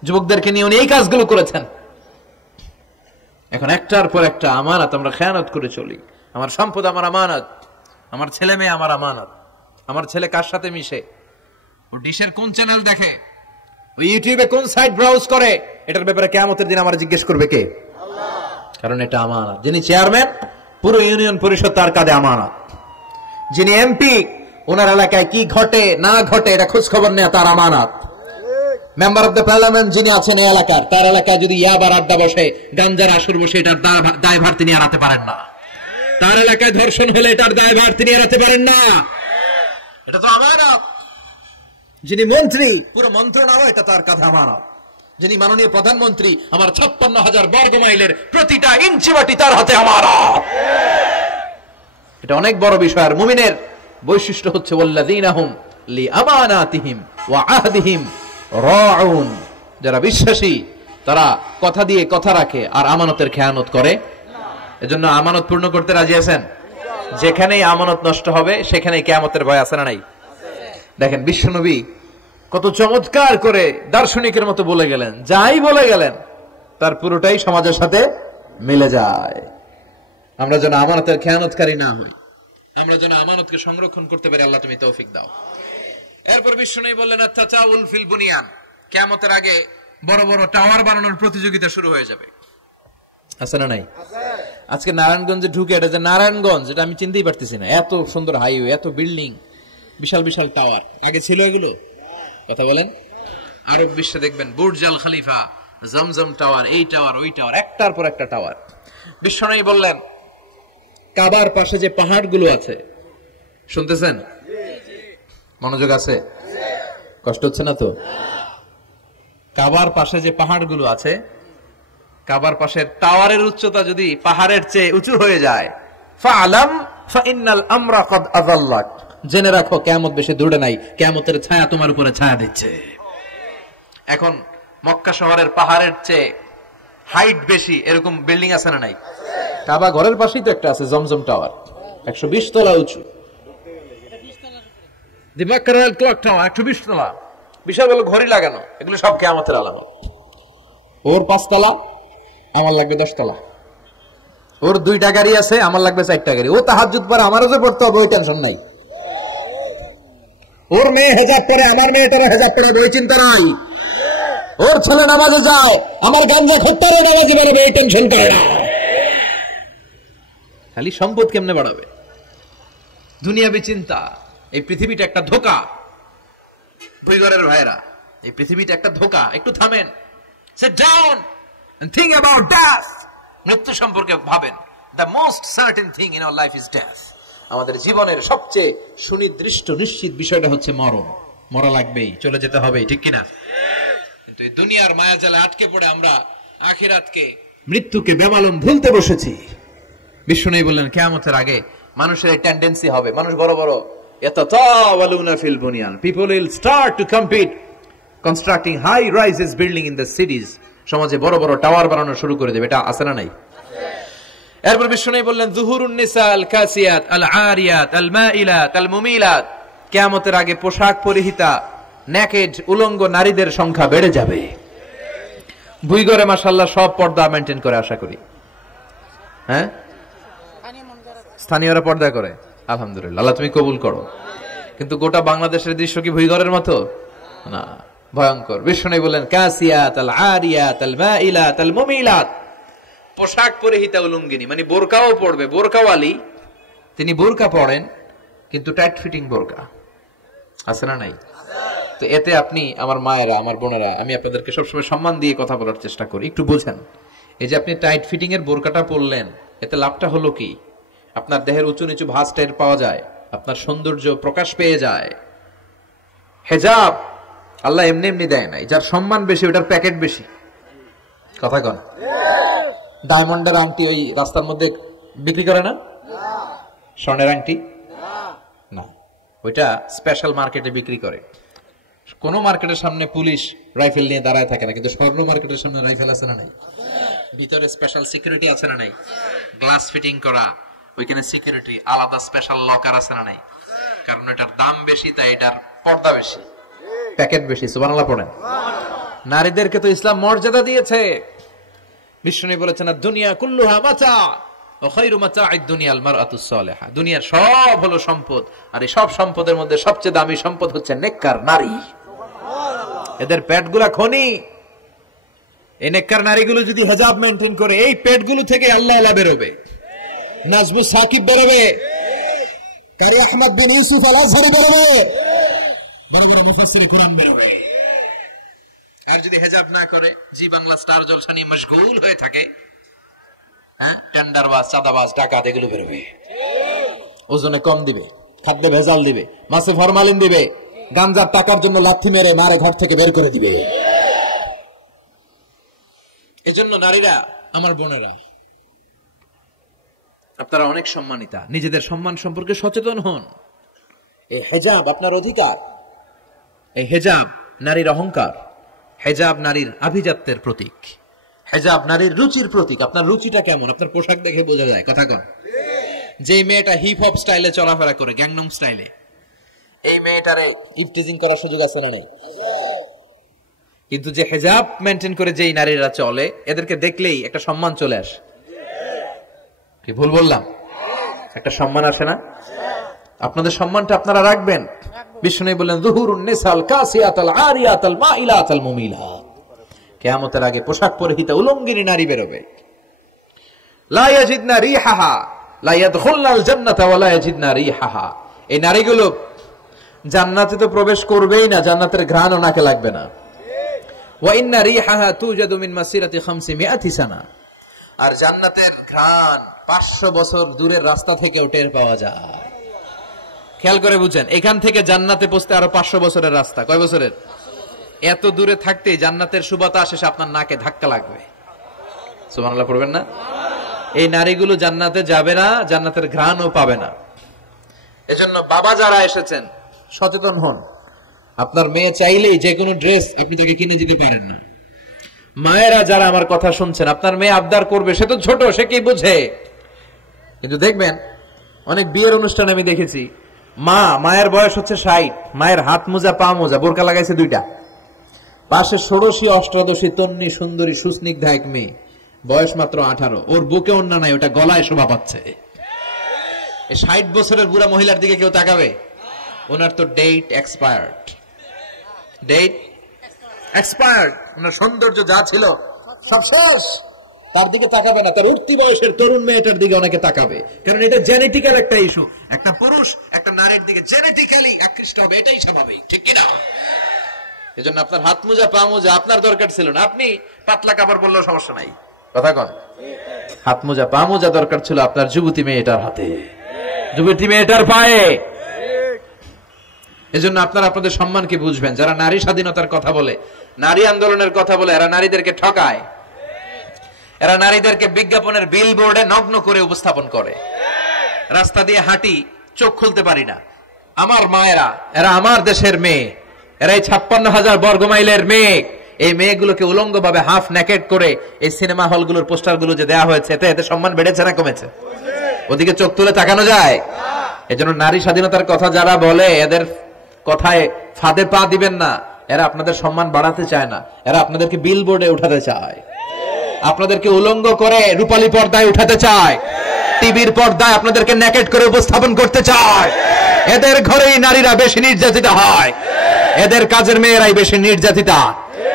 যুবকদেরকে নিয়ে উনি এই কাজগুলো করেছেন। এখন একটার পর একটা আমানত আমরা খেয়ানত করে চলি। আমার সম্পদ আমার আমানত, আমার ছেলে মেয়ে আমার আমানত। আমার ছেলে কার সাথে মিশে, ও ডিশের কোন চ্যানেল দেখে, ও ইউটিউবে কোন সাইট ব্রাউজ করে, এটার ব্যাপারে কিয়ামতের দিন আমার জিজ্ঞেস করবে কে? আল্লাহ। কারণ এটা আমানত। যিনি চেয়ারম্যান, পুরো ইউনিয়ন পরিষদ তার কাঁধে আমানত। যিনি এমপি, ওনার এলাকায় কি ঘটে না ঘটে এটা খোঁজ খবর নেয় তার আমানত। মেম্বার অফ দ্য পার্লামেন্ট যিনি আছেন এই এলাকার, তার এলাকায় যদি ইয়াবার আড্ডা বসে, গাঞ্জার আসর বসে, এটার দায়ভার তিনি এড়াতে পারেন না। তার এলাকায় ধর্ষণ হলে এটার দায়ভার তিনি এড়াতে পারেন না। এটা তো আমানত। যিনি মন্ত্রী, পুরো মন্ত্রণালয় এটা তার কাঁধে আমানত। যিনি মাননীয় প্রধানমন্ত্রী, আমার 56,000 বর্গ মাইলের প্রতিটা ইঞ্চি মাটি তার হাতে আমানত। এটা অনেক বড় বিষয়। আর মুমিনের বৈশিষ্ট্য হচ্ছে ওয়াল্লাযীনা হুম লিআমানাতিহিম ওয়া আহদিহিম রাউন। যারা বিশ্বাসী তারা কথা দিয়ে কথা রাখে আর আমানতের খেয়ানত করে না। এজন্য আমানত পূর্ণ করতে রাজি আছেন? যেখানেই আমানত নষ্ট হবে সেখানেই কিয়ামতের ভয় আছে না নাই? দেখেন বিশ্বনবী কত চমৎকার করে দার্শনিকের মতো বলে গেলেন, যাই বলে গেলেন তার পুরোটাই সমাজের সাথে মিলে যায়। আমরা যেন আমানতের খেয়ানতকারী না হই, আমরা যেন আমানতকে সংরক্ষণ করতে পারি। আল্লাহ তুমি তৌফিক দাও। এরপর বিশ্বনবী বললেন, আত-তাতাউল ফিল বুনিয়ান, কিয়ামতের আগে বড় বড় টাওয়ার বানানোর প্রতিযোগিতা শুরু হয়ে যাবে। আছে না নাই? আজকে নারায়ণগঞ্জে ঢুকে, এটা যে নারায়ণগঞ্জ, এটা আমি চিনতেই পারতেছি না। এত সুন্দর হাইওয়ে, এত বিল্ডিং, বিশাল বিশাল টাওয়ার, আগে ছিল এগুলো? কথা বলেন। আরব বিশ্বে দেখবেন বুর্জ আল খলিফা, জমজম টাওয়ার, এই টাওয়ার ওই টাওয়ার, একটার পর একটা টাওয়ার। বিশ্বনবী বললেন, কাবার পাশে যে পাহাড়গুলো আছে, শুনতেছেন? মনোযোগ আছে? কষ্ট হচ্ছে না তো? কাবার পাশে যে পাহাড়গুলো আছে, কাবার পাশের টাওয়ারের উচ্চতা যদি পাহাড়ের চেয়ে উঁচু হয়ে যায়, ফাআলাম ফাইন্নাল আমরা কদ আযাল্লাক, জেনে রাখো কিয়ামত বেশি দূরে নাই, কিয়ামতের ছায়া তোমার উপরে ছায়া দিচ্ছে। এখন মক্কা শহরের পাহাড়ের চেয়ে হাইট বেশি এরকম বিল্ডিং আছে না নাই? কাবা ঘরের পাশেই তো একটা আছে, জমজম টাওয়ার, 120 তলা উঁচু। দি মক্কার ক্লক টাওয়ার 120 তলা, বিশাল বড় ঘড়ি লাগানো। এগুলো সব কিয়ামতের আলামত। ওর 5 তলা, আমার লাগবে 10 তলা। ওর 2টা গাড়ি আছে, আমার লাগবে 4টা গাড়ি। ও তাহাজ্জুদ পড়ে, আমারও যে পড়তে হবে, ওই টেনশন নাই। ওর মেয়ে হেজাব পরে, আমার মেয়েটারও হেজাব পরে, ওই চিন্তা নাই। ওর ছেলে নামাজে যায়, আমার গাঞ্জা খোট্টারও নামাজে বেরোবে, এই টেনশন করে না। খালি সম্পদ কেমনে বাড়াবে, দুনিয়াবি চিন্তা। এই পৃথিবীটা একটা ধোঁকা। ভুইগরের ভাইরা, এই পৃথিবীটা একটা ধোঁকা। একটু থামেন, sit down and think about death. মৃত্যু সম্পর্কে ভাবেন। The most certain thing in our life is death. আমাদের জীবনের সবচেয়ে সুনির্দিষ্ট নিশ্চিত বিষয়টা হচ্ছে মরণ। মরা লাগবেই, চলে যেতে হবেই, ঠিক কিনা? কিন্তু এই দুনিয়ার মায়াজালে আটকে পড়ে আমরা আখিরাতকে, মৃত্যুকে বেমালুম ভুলতে বসেছি। বিষ্ণু বললেন কিয়ামতের আগে মানুষের এই টেন্ডেন্সি হবে, মানুষ বড় বড় ইয়াতাতাওয়ালুনা feel বুনিয়ান, people will start to compete constructing high rises building in the cities. সমাজে বড় বড় টাওয়ার বানানো শুরু করে দেবে। এটা আছে না নাই? এরপর বিষ্ণু বললেন যুহুরুন নিসা আল কাসিয়াত আল আরিয়াত আল মাইলাত আল মুমিলাত, কিয়ামতের আগে পোশাক পরিহিতা নেকেড উলঙ্গ নারীদের সংখ্যা বেড়ে যাবে। ভুইগরে মাশাআল্লাহ সব পর্দা মেইনটেইন করে, আশা করি। হ্যাঁ, স্থানীয়রা পর্দা করে, আলহামদুলিল্লাহ, আল্লাহ তুমি কবুল করো। কিন্তু গোটা বাংলাদেশের দৃশ্য কি ভুইগরের মতো? না, ভয়ঙ্কর। বিষ্ণু বললেন কাসিয়াত আল আরিয়াত আল মাইলাত আল মুমিলাত, পোশাক পরিহিতা উলঙ্গিনী, মানে বোরকাও পড়বে, বোরকাওয়ালি। তিনি বোরকা পড়েন, কিন্তু টাইট ফিটিং বোরকা, আছে না নাই? তো এতে আপনি, আমার মায়েরা, আমার বোনেরা, আমি আপনাদেরকে সবসময় সম্মান দিয়ে কথা বলার চেষ্টা করি, একটু বোঝেন। এই যে আপনি টাইট ফিটিং এর বোরকাটা পরলেন, এতে লাভটা হলো কি? আপনার দেহের উঁচু নিচু ভাঁজ টের পাওয়া যায়, আপনার সৌন্দর্য প্রকাশ পেয়ে যায়। হেজাব আল্লাহ এমনি এমনি দেয় নাই, যার সম্মান বেশি ওটার প্যাকেট বেশি। কথা কন, ডায়মন্ডের আংটি ওই রাস্তার মধ্যে বিক্রি করে না? স্বর্ণের আংটি না, ওইটা স্পেশাল মার্কেটে বিক্রি করে। কোন মার্কেটের সামনে পুলিশ রাইফেল নিয়ে দাঁড়ায় থাকে না, কিন্তু স্বর্ণ মার্কেটের সামনে রাইফেল আছে না নাই? ভিতরে স্পেশাল সিকিউরিটি আছে না নাই? গ্লাস ফিটিং করা, ওইখানে সিকিউরিটি, আলাদা স্পেশাল লকার আছে না নাই? কারণ এটার দাম বেশি, তাই এটার পর্দা বেশি, প্যাকেট বেশি। সুবহানাল্লাহ পড়েন। নারীদেরকে তো ইসলাম মর্যাদা দিয়েছে। বিষ্ণু বলেছেন দুনিয়া কুল্লুহা মাতা ওয়া খায়রু মাতা'আদ দুনিয়া আল মারআতুস সালিহা। দুনিয়ার সব হলো সম্পদ, আর এই সব সম্পদের মধ্যে সবচেয়ে দামি সম্পদ হচ্ছে নেককার নারী। এদের পেটগুলা খনি। এই নেককার নারীগুলো যদি হিজাব মেইনটেইন করে, এই পেটগুলো থেকে আল্লাহ আলা বেরোবে, নাজমু সাকিব বেরোবে, কারি আহমদ বিন ইউসুফ আল আজহারি বেরোবে, বড় বড় মুফাসসিরে কোরআন বেরোবে। আর যদি হিজাব না করে, জি বাংলা স্টার জলসা নিয়ে মশগুল হয়ে থাকে, হ্যাঁ, টেন্ডারবাজ, চাঁদাবাজ, ডাকাত, এগুলো বেরোবে। ওজনে কম দিবে, খাদ্যে ভেজাল দিবে, মাছে ফরমালিন দিবে, গাঞ্জার টাকার জন্য লাথি মেরে মারে ঘর থেকে বের করে দিবে। এজন্য নারীরা, আমার বোনেরা, আপনারা অনেক সম্মানিতা, নিজেদের সম্মান সম্পর্কে সচেতন হন। এই হিজাব আপনার অধিকার, এই হিজাব নারীর অহংকার, হিজাব নারীর আভিজাত্যের প্রতীক, হিজাব নারীর রুচির প্রতীক। আপনার রুচিটা কেমন আপনার পোশাক দেখে বোঝা যায়। কথা কন, যে মেয়েটা হিপ হপ স্টাইলে চলাফেরা করে, গ্যাংনং স্টাইলে, এই মেয়েটারে ইফটিজিং করার সুযোগ আছে না নাই? কিন্তু যে হিজাব মেইনটেইন করে যেই নারীরা চলে, এদেরকে দেখলেই একটা সম্মান চলে আসে। কি ভুল বললাম? একটা সম্মান আসে না? আপনাদের সম্মানটা আপনারা রাখবেন। বিষ্ণু বললেন যুহুরুন নিসাল কাসিয়াত আল আরিয়াত আল মাইলাত আল মুমিলাত, কিয়ামতের আগে পোশাক পরিহিতা উলঙ্গিনী নারী বেরোবে। লা ইয়াজিদনা রিহাহা লা ইয়াদখুলনাল জান্নাতা ওয়া লা ইয়াজিদনা রিহাহা। এই নারীগুলো জান্নাতে তো প্রবেশ করবেই না, জান্নাতের ঘ্রাণও নাকে লাগবে না। ওয়া ইন্না রিহাহা তুজাদু মিন মাসিরাতি 500 সানা। আর জান্নাতের ঘ্রাণ 500 বছর দূরের রাস্তা থেকেও টের পাওয়া যায়। খেয়াল করে বুঝেন, এখান থেকে জান্নাতে পৌঁছতে আরো 500 বছরের রাস্তা। কয় বছরের? এত দূরে থাকতেই জান্নাতের সুবাতাস এসে আপনার নাকে ধাক্কা লাগবে। সুবহানাল্লাহ পড়বেন না? এই নারীগুলো জান্নাতে যাবে না, জান্নাতের ঘ্রাণও পাবে না। এজন্য বাবা যারা এসেছেন সচেতন হন। আপনার মেয়ে চাইলেই যে কোনো ড্রেস আপনি তাকে কিনে দিতে পারেন না। মায়েরা যারা আমার কথা শুনছেন, আপনার মেয়ে আবদার করবে, সে তো ছোট, সে কি বুঝে। কিন্তু দেখবেন অনেক বিয়ের অনুষ্ঠানে আমি দেখেছি, মায়ের বয়স হচ্ছে 60, মায়ের হাত মোজা পা মোজা, বোরকা লাগাইছে 2টা, পাশে ষোড়শী অষ্টাদশী তন্নি সুন্দরী সুস্নিগ্ধা এক মেয়ে, বয়স মাত্র 18, ওর বুকে অন্য নাই, ওটা গলায় শোভা পাচ্ছে। 60 বছরের বুড়া মহিলার দিকে কেউ তাকাবে? ওনার তো ডেট এক্সপায়ার্ড, ডেট এক্সপায়ার্ড। ওনার সৌন্দর্য যা ছিল সব শেষ, তার দিকে তাকাবে না। তার উঠতি বয়সের তরুণ মেয়েটার দিকে অনেকে তাকাবে, কারণ এটা জেনেটিক্যাল একটা ইস্যু। একটা পুরুষ একটা নারীর দিকে জেনেটিক্যালি আকৃষ্ট হবে, এটাই স্বাভাবিক, ঠিক কিনা? এজন্য আপনার হাত মোজা পা মোজা আপনার দরকার ছিল না, আপনি পাতলা কাপড় পরলেও সমস্যা নাই। কথা কন, হাত মোজা পা মোজা দরকার ছিল আপনার যুবতী মেয়েটার হাতে, যুবতী মেয়েটার পায়ে। এজন্য আপনারা আপনাদের সম্মানকে বুঝবেন। যারা নারী স্বাধীনতার কথা বলে, নারী আন্দোলনের কথা বলে, এরা নারীদেরকে ঠকায়, এরা নারীদেরকে বিজ্ঞাপনের বিলবোর্ডে নগ্ন করে উপস্থাপন করে। রাস্তা দিয়ে হাঁটি, চোখ খুলতে পারি না, আমার মায়েরা, এরা আমার দেশের মেয়ে, এরা এই 56,000 বর্গমাইলের মেয়ে। এই মেয়েগুলোকে উলঙ্গ ভাবে হাফ নেকেড করে এই সিনেমা হলগুলোর পোস্টারগুলো যে দেওয়া হয়েছে, এতে সম্মান বেড়েছে না কমেছে? ওদিকে চোখ তুলে তাকানো যায়? এজন্য নারী স্বাধীনতার কথা যারা বলে, এদের কথায় ফাঁদে পা দিবেন না। এরা আপনাদের সম্মান বাড়াতে চায় না, এরা আপনাদেরকে বিলবোর্ডে উঠাতে চায়, আপনাদেরকে উলঙ্গ করে রূপালী পর্দায় উঠাতে চায়, টিভির পর্দায় আপনাদেরকে নেকেড করে উপস্থাপন করতে চায়। এদের ঘরেই নারীরা বেশি নির্যাতিত হয়, এদের কাজের মেয়েরাই বেশি নির্যাতিতা,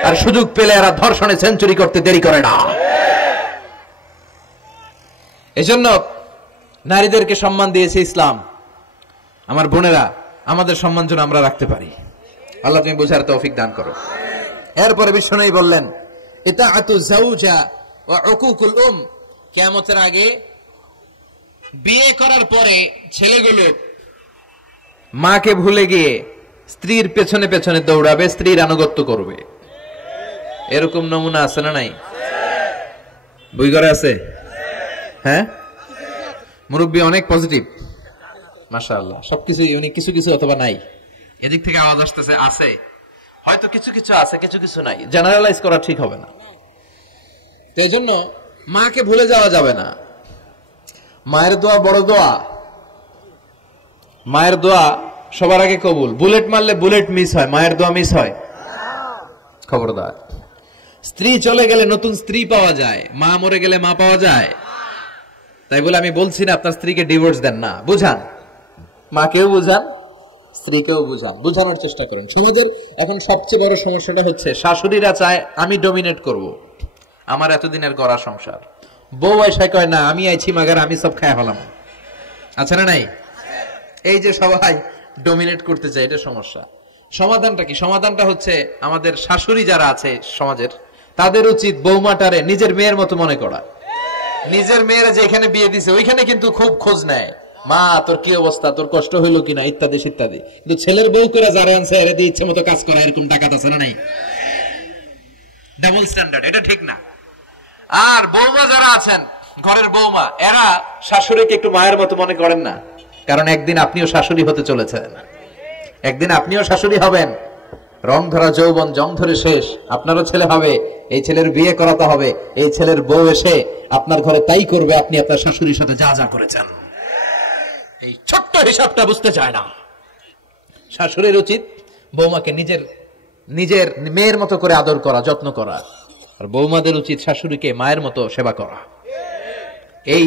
আর সুযোগ পেলে এরা ধর্ষণে সেঞ্চুরি করতে দেরি করে না। এজন্য নারীদেরকে সম্মান দিয়েছে ইসলাম। আমার বোনেরা, আমাদের সম্মান যেন আমরা রাখতে পারি। আল্লাহ তুমি বোঝার তৌফিক দান করো। এরপরে বিশ্বনবী বললেন, ইতাআতু যাওজা ওয়া উকুকুল কিয়ামতের আগে বিয়ে করার পরে ছেলেগুলো মাকে ভুলে গিয়ে স্ত্রীর পেছনে পেছনে দৌড়াবে, স্ত্রীর আনুগত্য করবে। এরকম নমুনা আছে না নাই? বই ঘরে আছে? হ্যাঁ, মুরব্বী অনেক পজিটিভ, মাশাআল্লাহ। সবকিছু উনি কিছু কিছু অথবা নাই, এদিক থেকে আওয়াজ আসতেছে আছে, হয়তো কিছু কিছু আছে, কিছু কিছু নাই। জেনারেলাইজ করা ঠিক হবে না। তো এই জন্য মাকে ভুলে যাওয়া যাবে না। মায়ের দোয়া বড় দোয়া, মায়ের দোয়া সবার আগে কবুল। বুলেট মারলে বুলেট মিস হয়, মায়ের দোয়া মিস হয়? খবরদার। স্ত্রী চলে গেলে নতুন স্ত্রী পাওয়া যায়, মা মরে গেলে মা পাওয়া যায়? তাই বলে আমি বলছি না আপনার স্ত্রীকে ডিভোর্স দেন না, বুঝান, মাকেও বুঝান, স্ত্রীকেও বুঝান, বুঝানোর চেষ্টা করেন। সমাজের এখন সবচেয়ে বড় সমস্যাটা হচ্ছে শাশুড়িরা চায় আমি ডমিনেট করব, আমার এতদিনের গড়া সংসার। বউ আইসায় কয় না, আমি আইছি মাগার, আমি সব খায় হলাম। আচ্ছা না নাই? এই যে সবাই ডমিনেট করতে চায়, এটা সমস্যা। সমাধানটা কি? সমাধানটা হচ্ছে আমাদের শাশুড়ি যারা আছে সমাজের, তাদের উচিত বৌমাটারে নিজের মেয়ের মতো মনে করা। নিজের মেয়েরা যে এখানে বিয়ে দিছে ওইখানে কিন্তু খুব খোঁজ নেয়, মা তোর কি অবস্থা, তোর কষ্ট হইলো কিনা, ইত্যাদি ইত্যাদি। কিন্তু ছেলের বউ করে যারা আনছে এর দিয়ে ইচ্ছে মতো কাজ করা, এরকম টাকা আছে না নাই? ডাবল স্ট্যান্ডার্ড, এটা ঠিক না। আর বৌমা যারা আছেন, ঘরের বৌমা, এরা শাশুড়িকে একটু মায়ের মতো মনে করেন না, কারণ একদিন আপনিও শাশুড়ি হতে চলেছেন, একদিন আপনিও শাশুড়ি হবেন। রং ধরা যৌবন জং ধরে শেষ, আপনারও ছেলে হবে, এই ছেলের বিয়ে করাতে হবে, এই ছেলের বউ এসে আপনার ঘরে তাই করবে আপনি আপনার শাশুড়ির সাথে যা যা করেছেন। এই ছোট্ট হিসাবটা বুঝতে চায় না। শাশুড়ির উচিত বৌমাকে নিজের নিজের মেয়ের মতো করে আদর করা, যত্ন করা, আর বৌমাদের উচিত শাশুড়িকে মায়ের মতো সেবা করা। এই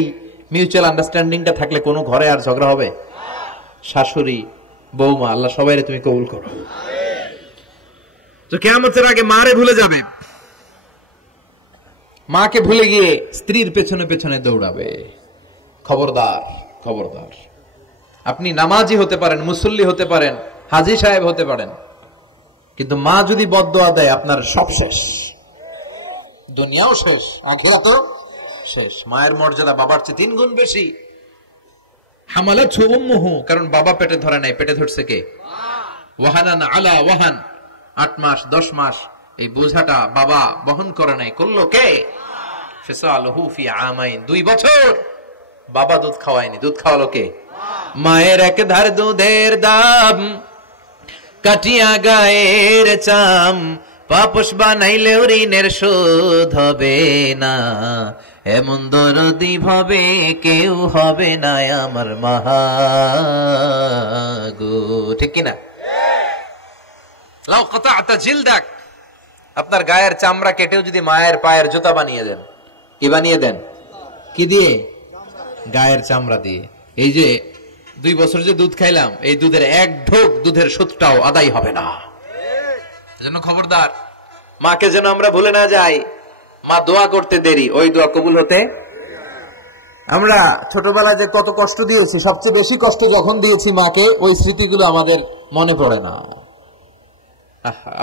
মিউচুয়াল আন্ডারস্ট্যান্ডিংটা থাকলে কোনো ঘরে আর ঝগড়া হবে? শাশুড়ি বৌমা, আল্লাহ সবাইরে তুমি কবুল করো। তো কিয়ামতের আগে মারে ভুলে যাবে, মাকে ভুলে গিয়ে স্ত্রীর পেছনে পেছনে দৌড়াবে। খবরদার, খবরদার। আপনি নামাজি হতে পারেন, মুসল্লি হতে পারেন, হাজী সাহেব হতে পারেন, কিন্তু মা যদি বদদোয়া দেয় আপনার সব শেষ, দুনিয়াও শেষ, আখিরাতও শেষ। মায়ের মর্যাদা বাবার চেয়ে 3 গুণ বেশি। হামালাতহু উম্মুহু, কারণ বাবা পেটে ধরে নাই, পেটে ধরছে কে? ওয়াহানান আলা ওয়াহান, 8 মাস 10 মাস এই বোঝাটা বাবা বহন করে নাই, করলো কে? ফিসালুহু ফি আমাইন, 2 বছর বাবা দুধ খাওয়ায়নি, দুধ খাওয়ালো কে? মায়ের এক ধার দুধের দাম কাটিয়া গায়ের চাম, পাপস বানাইলে ঋণের শোধ হবে না, এমন দরদি ভাবে কেউ হবে না আমার মাহা গো, ঠিক কিনা? লাউ কাতা'তা জিলদাক, আপনার গায়ের চামড়া কেটেও যদি মায়ের পায়ের জুতা বানিয়ে দেন, কি বানিয়ে দেন? কি দিয়ে? গায়ের চামড়া দিয়ে। এই যে 2 বছর যে দুধ খাইলাম, এই দুধের এক ঢোক দুধের সুদটাও আদায় হবে না। এজন্য খবরদার, মাকে যেন আমরা ভুলে না যাই। মা দোয়া করতে দেরি, ওই দোয়া কবুল হতে। আমরা ছোটবেলায় যে কত কষ্ট দিয়েছি, সবচেয়ে বেশি কষ্ট যখন দিয়েছি মাকে, ওই স্মৃতিগুলো আমাদের মনে পড়ে না।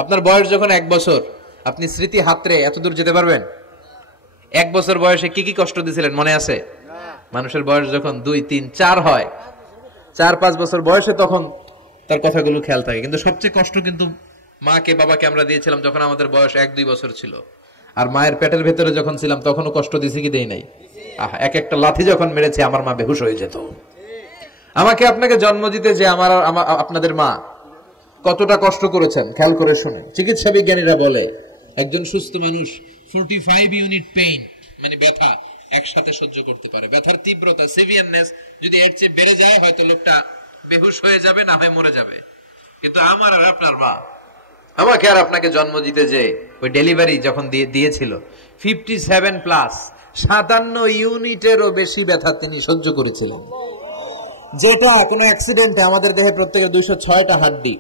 আপনার বয়স যখন 1 বছর, আপনি স্মৃতি হাতরে এত দূর যেতে পারবেন? 1 বছর বয়সে কি কি কষ্ট দিয়েছিলেন মনে আছে? মানুষের বয়স যখন 2, 3, 4 হয়, 4-5 বছর বয়সে, তখন তার কথাগুলো খেয়াল থাকে। কিন্তু সবচেয়ে কষ্ট কিন্তু মাকে বাবাকে আমরা দিয়েছিলাম যখন আমাদের বয়স 1-2 বছর ছিল। আর মায়ের পেটের ভেতরে যখন ছিলাম তখনও কষ্ট দিয়েছি কি দেই নাই? এক একটা লাথি যখন মেরেছে আমার মা বেহুশ হয়ে যেত। আমাকে আপনাকে জন্ম দিতে যে আপনাদের মা কতটা কষ্ট করেছেন খেয়াল করে শুনে। চিকিৎসা বিজ্ঞানীরা বলে একজন সুস্থ মানুষ 45 ইউনিট পেইন, মানে ব্যথা, একসাথে সহ্য করতে পারে। ব্যথার তীব্রতা, সিভিয়ারনেস যদি এর চেয়ে বেড়ে যায়, হয়তো লোকটা বেহুশ হয়ে যাবে, না হয় মরে যাবে। কিন্তু আমার আর আপনার মা আমাকে আর আপনাকে জন্ম দিতে যে ওই ডেলিভারি যখন দিয়েছিল, 57+, 57 ইউনিটেরও বেশি ব্যথা তিনি সহ্য করেছিলেন। যেটা কোনো অ্যাক্সিডেন্টে আমাদের দেহে প্রত্যেকের 206টা হাড্ডি,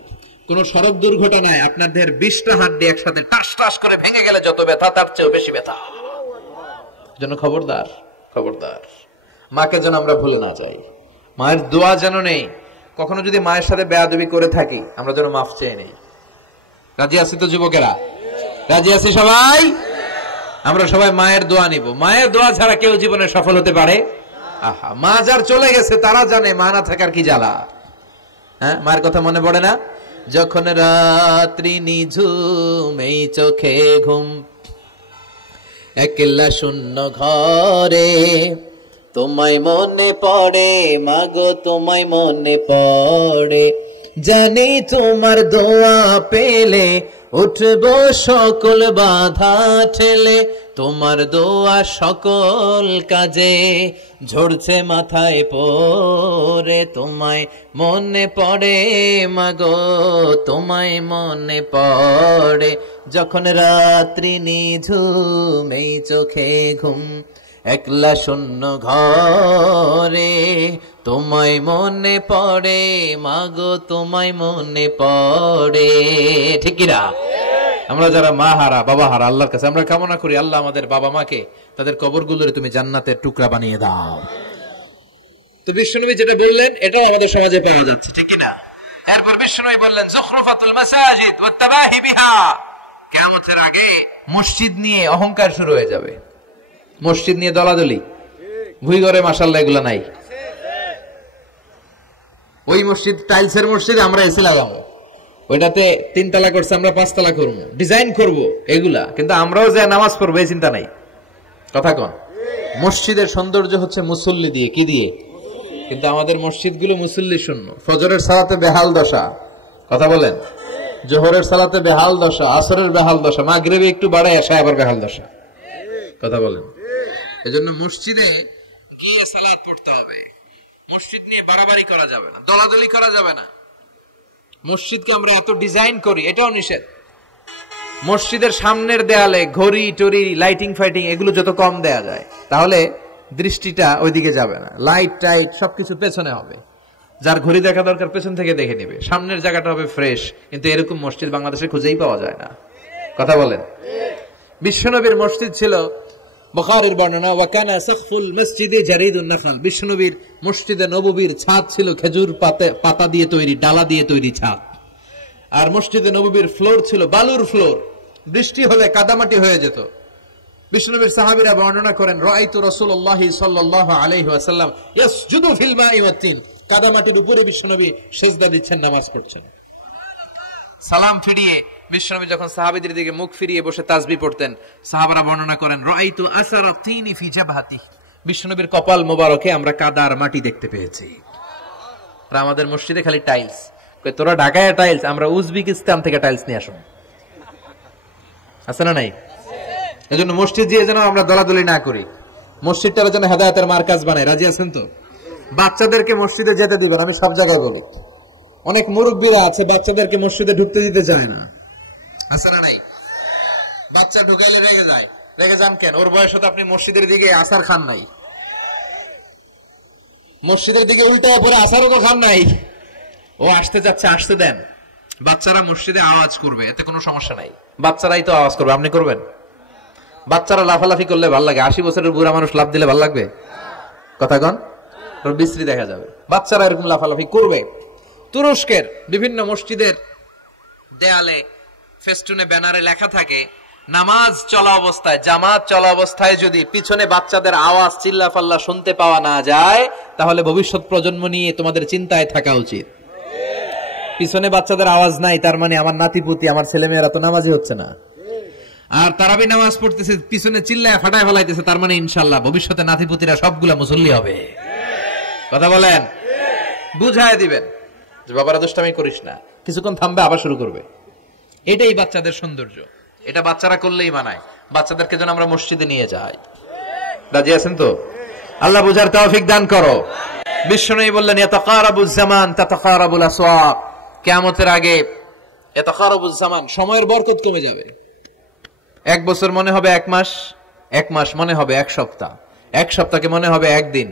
কোন সড়ক দুর্ঘটনায় আপনার দেহের 20টা হাড্ডি একসাথে টাস টাস করে ভেঙে গেলে যত ব্যথা, তার চেয়েও বেশি ব্যথা। যেন খবরদার, খবরদার, মাকে যেন আমরা ভুলে না যাই। মায়ের দোয়া যেন নেই। কখনো যদি মায়ের সাথে বেয়াদবি করে থাকি, আমরা যেন মাফ চেয়ে নেই। রাজি আছি তো যুবকেরা? রাজি আছি সবাই? আমরা সবাই মায়ের দোয়া নিব। মায়ের দোয়া ছাড়া কেউ জীবনে সফল হতে পারে? মা যার চলে গেছে তারা জানে মা না থাকার কি জ্বালা। হ্যাঁ, মায়ের কথা মনে পড়ে না? যখন রাত্রি নিঝুম, এই চোখে ঘুম, একলা শূন্য ঘরে, তোমায় মনে পড়ে মাগো, তোমায় মনে পড়ে, জানি তোমার দোয়া পেলে উঠবো সকল বাধা ঠেলে, তোমার দোয়া সকল কাজে ঝরছে মাথায় পড়ে, তোমায় মনে পড়ে মাগো, তোমায় মনে পড়ে, যখন রাত্রি নিঝুম, এই চোখে ঘুম, একলা শূন্য ঘরে, তোমায় মনে পড়ে মাগো, তোমায় মনে পড়ে। ঠিক কিনা? আমরা যারা মা হারা, বাবা হারা, আল্লাহর কাছে আমরা কামনা করি, আল্লাহ আমাদের বাবা মাকে তাদের কবরগুলোরে তুমি জান্নাতের টুকরা বানিয়ে দাও। তো বিশ্বনবী যেটা বললেন, এটাও আমাদের সমাজে পাওয়া যাচ্ছে। ঠিক কিনা? এরপর বিশ্বনবী বললেন যুখরুফাতুল মাসাজিদ ওয়াত তাবাহি বিহা, কিয়ামতের আগে মসজিদ নিয়ে অহংকার শুরু হয়ে যাবে। মসজিদ নিয়ে দলাদলি, ভুই ঘরে মাশাআল্লাহ এগুলা নাই। ওই মসজিদ টাইলসের মসজিদ, আমরা এসি লাগাবো, ওইটাতে 3 তলা করছে, আমরা 5 তলা করবো, ডিজাইন করব, এগুলা। কিন্তু আমরাও যে নামাজ পড়বো এই চিন্তা নাই। কথা কোন? মসজিদের সৌন্দর্য হচ্ছে মুসল্লি দিয়ে। কি দিয়ে? কিন্তু আমাদের মসজিদগুলো মুসল্লি শূন্য। ফজরের সালাতে বেহাল দশা, কথা বলেন। জোহরের সালাতে বেহাল দশা, আসরের বেহাল দশা, মাগরিবে একটু বাড়ায় আসে আবার বেহাল দশা। কথা বলেন। এজন্য মসজিদে গিয়ে সালাত পড়তে হবে। মসজিদ নিয়ে বাড়াবাড়ি করা যাবে না, দলাদলি করা যাবে না। মসজিদকে আমরা এত ডিজাইন করি, এটাও নিষেধ। মসজিদের সামনের দেয়ালে ঘড়ি টড়ি, লাইটিং ফাইটিং, এগুলো যত কম দেয়া যায়, তাহলে দৃষ্টিটা ওইদিকে যাবে না। লাইট টাইট সবকিছু পেছনে হবে। যার ঘড়ি দেখা দরকার পেছন থেকে দেখে নেবে, সামনের জায়গাটা হবে ফ্রেশ। কিন্তু এরকম মসজিদ বাংলাদেশে খুঁজেই পাওয়া যায় না। কথা বলেন। বিশ্বনবীর মসজিদ ছিল, বুখারীর বর্ণনা, ওয়াকানা সাকফুল মসজিদে জারিদুন নাখাল, বিশ্বনবীর মসজিদে নববীর ছাদ ছিল খেজুর পাতা দিয়ে তৈরি, ডালা দিয়ে তৈরি ছাদ। আর মসজিদে নববীর ফ্লোর ছিল বালুর ফ্লোর, বৃষ্টি হলে কাদামাটি হয়ে যেত। বিশ্বনবীর সাহাবীরা বর্ণনা করেন, রাআইতু রাসূলুল্লাহি সাল্লাল্লাহু আলাইহি ওয়াসাল্লাম ইয়াসজুদু ফিল মাই ওয়াত তিন, কাদামাটির উপরে বিশ্বনবী সিজদা দিচ্ছেন, নামাজ পড়ছেন। সালাম ফিরিয়ে বিশ্বনবী যখন সাহাবীদের দিকে মুখ ফিরিয়ে বসে তাসবিহ পড়তেন, সাহাবারা বর্ণনা করেন, রাআইতু আসারা তিনি ফি জাবহাতি, বিশ্বনবীর কপাল মোবারকে আমরা কাদার মাটি দেখতে পেয়েছি। আর আমাদের মসজিদে খালি টাইলস। কই তোরা ঢাকায় টাইলস, আমরা উজবেকিস্তান থেকে টাইলস নিয়ে আসুন। আছে না নাই? এজন্য মসজিদ দিয়ে যেন আমরা দলাদলি না করি, মসজিদটার যেন হেদায়েতের মার্কাজ বানাই। রাজি আছেন তো? বাচ্চাদেরকে মসজিদে যেতে দিবেন, আমি সব জায়গায় বলি। অনেক মুরব্বীরা আছে বাচ্চাদেরকে মসজিদে ঢুকতে দিতে চায় না, আছে না নাই? বাচ্চা ঢুকাইলে রেগে যায়, রেগে যান কেন? ওর বয়স হতো আপনি মসজিদের দিকে আসার খান নাই, মসজিদের দিকে উল্টা পরে আসারও তো খান নাই। ও আসতে যাচ্ছে, আসতে দেন। বাচ্চারা মসজিদে আওয়াজ করবে, এতে কোনো সমস্যা নাই। বাচ্চারাই তো আওয়াজ করবে, আপনি করবেন? বাচ্চারা লাফালাফি করলে ভাল লাগে, 80 বছরের বুড়া মানুষ লাফ দিলে ভাল লাগবে? কথা কন, বিশ্রী দেখা যাবে। বাচ্চারা এরকম লাফালাফি করবে। তুরস্কের বিভিন্ন মসজিদের দেয়ালে ফেস্টুনে ব্যানারে লেখা থাকে, নামাজ চলা অবস্থায়, জামাত চলা অবস্থায় যদি পিছনে বাচ্চাদের আওয়াজ চিল্লাফাল্লা শুনতে পাওয়া না যায়, তাহলে ভবিষ্যৎ প্রজন্ম নিয়ে তোমাদের চিন্তায় থাকা উচিত। পিছনে বাচ্চাদের আওয়াজ নাই, তার মানে আমার নাতিপুতি, আমার ছেলেমেয়েরা তো নামাজি হচ্ছে না। আর তারাবি নামাজ পড়তেছে, পিছনে চিল্লায় ফাটায় ফেলাইতেছে, তার মানে ইনশাল্লাহ ভবিষ্যতে নাতিপুতিরা সবগুলা মুসল্লি হবে। কথা বলেন, বুঝায় দিবেন যে বাবারা দুষ্টামি করিস না, কিছুক্ষণ থামবে আবার শুরু করবে। এটাই বাচ্চাদের সৌন্দর্য, এটা বাচ্চারা করলেই মানায়। বাচ্চাদেরকে যেন আমরা মসজিদে নিয়ে যাই। রাজি আছেন তো? আল্লাহ বুঝার তৌফিক দান করো। বিশ্বনবী বললেন, ইয়াতাকারাবুজ জামান তাতাকারাবুল আসওয়াক, কিয়ামতের আগে ইয়াতাকারাবুজ জামান, সময়ের বরকত কমে যাবে। 1 বছর মনে হবে 1 মাস, 1 মাস মনে হবে 1 সপ্তাহ, 1 সপ্তাহকে মনে হবে 1 দিন।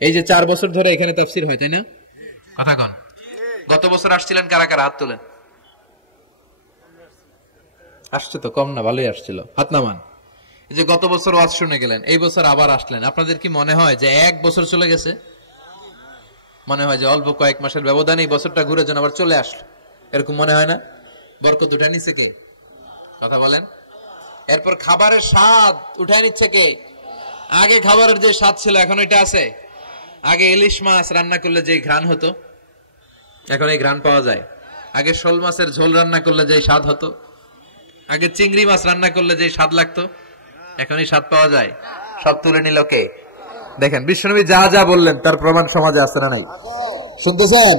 এই যে 4 বছর ধরে এখানে তাফসীর হয়, তাই না? কথা কন। গত বছর আসছিলেন কারা কারা? হাত তোলেন। আসছে তো কম না, ভালোই আসছিল, হাত নামান। এই যে গত বছর ওয়াজ শুনে গেলেন, এই বছর আবার আসলেন, আপনাদের কি মনে হয় যে 1 বছর চলে গেছে? মনে হয় যে অল্প কয়েক মাসের ব্যবধানে এই বছরটা ঘুরে যেন আবার চলে আসলো, এরকম মনে হয় না? বরকত উঠায় নিচ্ছে কে? কথা বলেন। এরপর খাবারের স্বাদ উঠায় নিচ্ছে কে? আগে খাবারের যে স্বাদ ছিল এখন এটা আছে? আগে ইলিশ মাছ রান্না করলে যে ঘ্রাণ হতো, এখন এই ঘ্রাণ পাওয়া যায়? আগে শোল মাছের ঝোল রান্না করলে যে স্বাদ হতো, আগে চিংড়ি মাছ রান্না করলে যে স্বাদ লাগতো, এখন এই স্বাদ পাওয়া যায়? সব তুলে নিল কে? দেখেন বিশ্বনবী যা যা বললেন তার প্রমাণ সমাজে আছে না নাই? শুনতেছেন?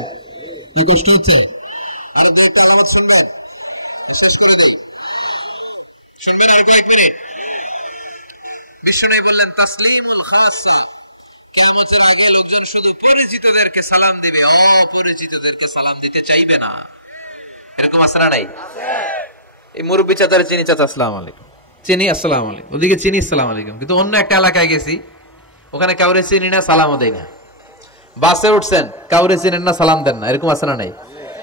কি কষ্ট হচ্ছে? আরে দুই একটা আলামত শুনবেন, শেষ করে দেই। শুনবেন আর কয়েক মিনিট। বিশ্বনবী বললেন, তাসলিমুল খাসা, কিয়ামতের আগে লোকজন শুধু পরিচিতদেরকে সালাম দিবে, অপরিচিতদেরকে সালাম দিতে চাইবে না। এরকম আছে না নাই? এই মুরব্বী চাচারে চিনি, চাচা আসসালামু আলাইকুম, চিনি আসসালামু আলাইকুম, ওদিকে চিনি আসসালামু আলাইকুম, কিন্তু অন্য একটা এলাকায় গেছি, ওখানে কাউরে চিনি না, সালামও দেয় না। বাসে উঠছেন, কাউরে চিনেন না, সালাম দেন না, এরকম আছে না নাই?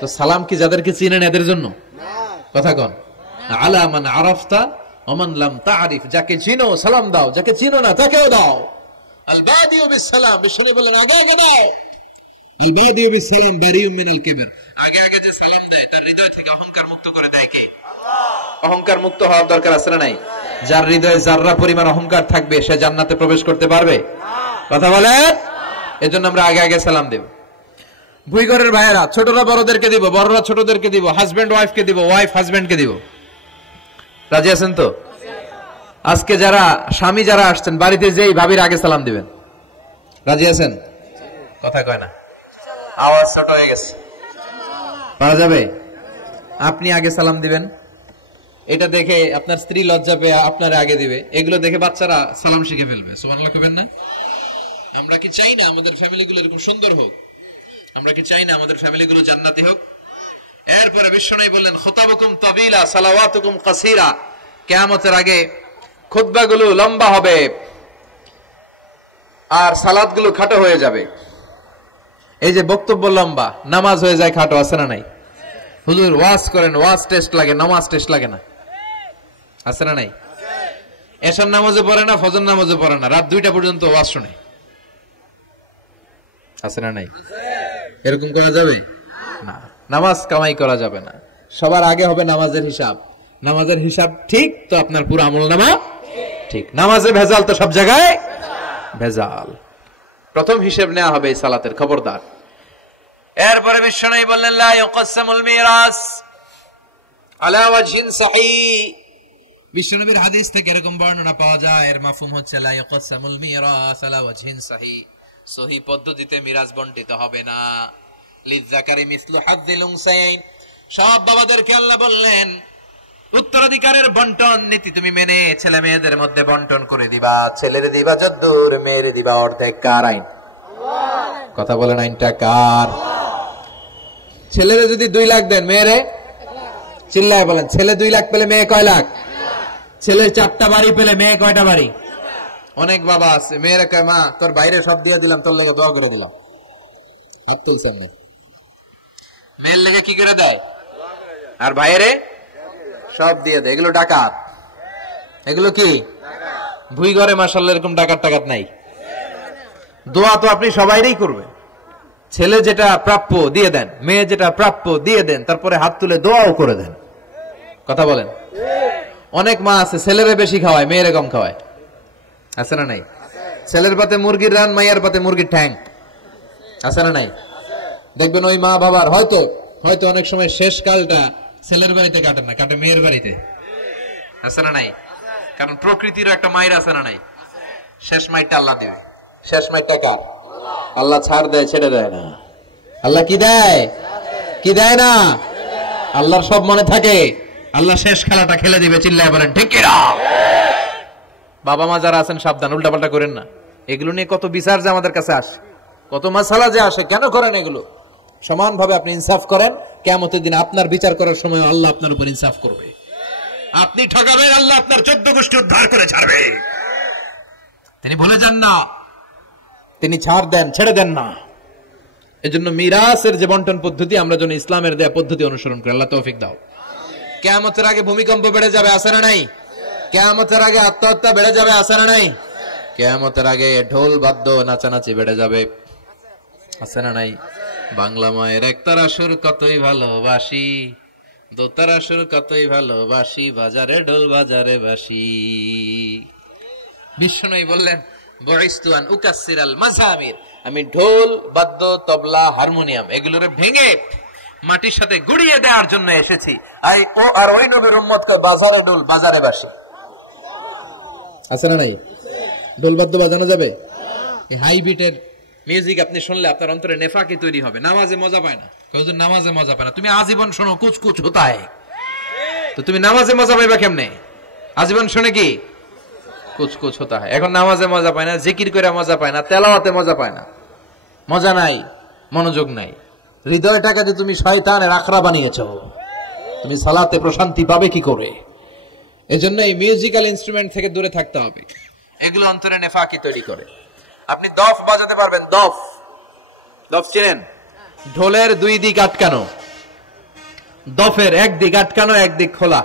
তো সালাম কি যাদেরকে চিনেন এদের জন্য? কথা কন। আলা মান আরাফতা ওয়া মান লাম তারিফ, যাকে চিনো সালাম দাও, যাকে চিনো না তাকেও দাও। আল বাদিউ বিস সালাম, বিশ্বনবী বলেন আগে আগে দাও। আল বাদিউ বিস সালাম বারিউম মিনাল কিবর, আগে আগে যে সালাম দেয় তার হৃদয় থেকে অহংকার মুক্ত করে দেয় কে? অহংকার মুক্ত হওয়ার দরকার আছে না নাই? যার হৃদয়ে যাররা পরিমাণ অহংকার থাকবে সে জান্নাতে প্রবেশ করতে পারবে? কথা বলেন। এজন্য আমরা আগে আগে সালাম দেব। ভুইঘরের ভাইয়েরা ছোটরা বড়দেরকে দিব, বড়রা ছোটদেরকে দিব, হাজবেন্ড ওয়াইফকে দিব, ওয়াইফ হাজবেন্ডকে দিব। রাজি আছেন তো? আজকে যারা স্বামী যারা আসছেন, বাড়িতে যেই ভাবির আগে সালাম দিবেন। রাজি আছেন? কথা কয় না, আওয়াজ ছোট হয়ে গেছে, পারা যাবে? আপনি আগে সালাম দিবেন, এটা দেখে আপনার স্ত্রী লজ্জা পেয়ে আপনার আগে দিবে, এগুলো দেখে বাচ্চারা সালাম শিখে ফেলবে। সুবহানাল্লাহ কইবেন না? আমরা কি চাই না আমাদের ফ্যামিলিগুলো এরকম সুন্দর হোক? আমরা কি চাই না আমাদের ফ্যামিলিগুলো জান্নাতি হোক? এরপরে বিশ্বনবী বললেন, খুতাবুকুম তাবিলা সালাওয়াতুকুম কাসীরা, কিয়ামতের আগে খুতবাগুলো লম্বা হবে আর সালাতগুলো খাটো হয়ে যাবে। এই যে বক্তব্য লম্বা, নামাজ হয়ে যায় খাটো, আছে না নাই? হুজুর ওয়াজ করেন, ওয়াজ টেস্ট লাগে, নামাজ টেস্ট লাগে না, আছে না নাই? এশার নামাজে পড়ে না, ফজর নামাজে পড়ে না, রাত 2টা পর্যন্ত ওয়াজ শুনে, আছে না নাই? এরকম করা যাবে না। নামাজ কামাই করা যাবে না। সবার আগে হবে নামাজের হিসাব। নামাজের হিসাব ঠিক তো আপনার পুরো আমলনামা ঠিক। নামাজে ভেজাল তো সব জায়গায় ভেজাল। প্রথম হিসাব নেওয়া হবে এই সালাতের, খবরদার। এরপরে বিশ্বনবী বললেন, লা ইউকাসসামুল মিরাস আলা ওয়াজহিন সহিহ। বিশ্বনবীর হাদিস থেকে এরকম বর্ণনা পাওয়া যায়, এর মাফহুম হচ্ছে লা ইউকাসসামুল মিরাস আলা ওয়াজহিন সহিহ, সহিহ পদ্ধতিতে মিরাজ বণ্টিত হবে না। লিযাকারি মিসলু হাযযিল উনসায়াইন, সব বাবাদেরকে আল্লাহ বললেন উত্তরাধিকারের বন্টন নীতি তুমি মেনে ছেলে মেয়েদের মধ্যে বন্টন করে দিবা। ছেলেরে দিবা যদ্দুর, মেয়েরে দিবা অর্ধেক। কার আইন? কথা বলেন, আইনটা কার? ছেলেরে যদি 2 লাখ দেন, মেয়েরে চিল্লায় বলেন, ছেলে 2 লাখ পেলে মেয়ে কয় লাখ? ছেলে 4টা বাড়ি পেলে মেয়ে কয়টা বাড়ি? অনেক বাবা আছে, মেয়েরা কয় মা তোর বাইরে সব দিয়ে দিলাম, তোর লেগে দোয়া করে দিলাম। হাত তুলছেন না, মেয়ের লেগে কি করে দেয়? আর বাইরে সব দিয়ে দেয়। এগুলো ডাকাত, এগুলো কি ভুই ঘরে মাশাআল্লাহ এরকম ডাকাত টাকাত নাই। দোয়া তো আপনি সবাইরই করবে। ছেলে যেটা প্রাপ্য দিয়ে দেন, মেয়ে যেটা প্রাপ্য দিয়ে দেন, তারপরে হাত তুলে দোয়াও করে দেন। কথা বলেন। অনেক মা আছে ছেলেরে বেশি খাওয়ায়, মেয়েরে কম খাওয়ায়, আছে না নাই? ছেলের পাতে মুরগির রান, মাইয়ার পাতে মুরগির ঠ্যাং, আছে না নাই? দেখবেন ওই মা বাবার হয়তো অনেক সময় শেষ কালটা ছেলের বাড়িতে কাটে না, কাটে মেয়ের বাড়িতে, আছে না নাই? কারণ প্রকৃতির একটা মায়ের আছে না নাই? শেষ মাইরটা আল্লাহ দিবে। শেষ মাইরটা কার? আল্লাহ ছাড় দেয়, ছেড়ে দেয় না। আল্লাহ কি দেয়? কি দেয় না? আল্লাহর সব মনে থাকে। আল্লাহ শেষ খেলাটা খেলে দিবে, চিল্লায় বলেন ঠিক কিনা? বাবা মা যারা আছেন সাবধান, উল্টাপাল্টা করেন না। এগুলো নিয়ে কত বিচার যে আমাদের কাছে আসে, কত মাসালা যে আসে। কেন করেন এগুলো? সমানভাবে আপনি ইনসাফ করেন, কিয়ামতের দিন আপনার বিচার করার সময় আল্লাহ আপনার উপর ইনসাফ করবে। আপনি ঠকাবেন, আল্লাহ আপনার 14 গোষ্ঠী উদ্ধার করে ছাড়বে। তিনি ভুলে যান না, তিনি ছাড় দেন, ছেড়ে দেন না। এজন্য মিরাসের যে বন্টন পদ্ধতি, আমরা যেন ইসলামের দেয়া পদ্ধতি অনুসরণ করি। আল্লাহ তৌফিক দাও। কিয়ামতের আগে ভূমিকম্প বেড়ে যাবে, আছে না নাই? কিয়ামতের আগে আত্মহত্যা বেড়ে যাবে, আছে না নাই? কিয়ামতের আগে ঢোল বাদ্য নাচানাচি বেড়ে যাবে, আছে না নাই? বাংলা মায়ের একতারা সুর কতই ভালোবাসি, দোতারা সুর কতই ভালোবাসি, বাজারে ঢোল বাজারে বাসি। বিষ্ণুই বললেন বুইস্তু আন উকাসসিরাল মাযামির, আমি ঢোল বাদ্য তবলা হারমোনিয়াম এগুলোরে ভেঙে মাটির সাথে গুড়িয়ে দেওয়ার জন্য এসেছি। আর ওই নবীর উম্মতকে বাজারে ঢোল বাজারে বাসি, আছে না নাই? ঢোল বাদ্য বাজানো যাবে? এই হাই বিটের মিউজিক আপনি শুনলে আপনার অন্তরে নেফাকি তৈরি হবে। নামাজে মজা পায় না, কয়জন নামাজে মজা পায় না। তুমি আজীবন শোনো কুচ কুচ হোতা है, তো তুমি নামাজে মজা পাইবা কেমনে? আজীবন শুনে কি কুচ কুচ হোতা है। এখন নামাজে মজা পায় না, জিকির করে মজা পায় না, তেলাওয়াতে মজা পায় না, মজা নাই, মনোযোগ নাই। হৃদয়টাকে যে তুমি শয়তানের আখড়া বানিয়েছো, তুমি সালাতে প্রশান্তি পাবে কি করে? এজন্য এই মিউজিক্যাল ইনস্ট্রুমেন্ট থেকে দূরে থাকতে হবে। এগুলো অন্তরে নেফাকি তৈরি করে। আপনি দফ বাজাতে পারবেন? দফ চেনেন? ঢোলের 2 দিক আটকানো, দফের এক দিক আটকানো, এক দিক খোলা।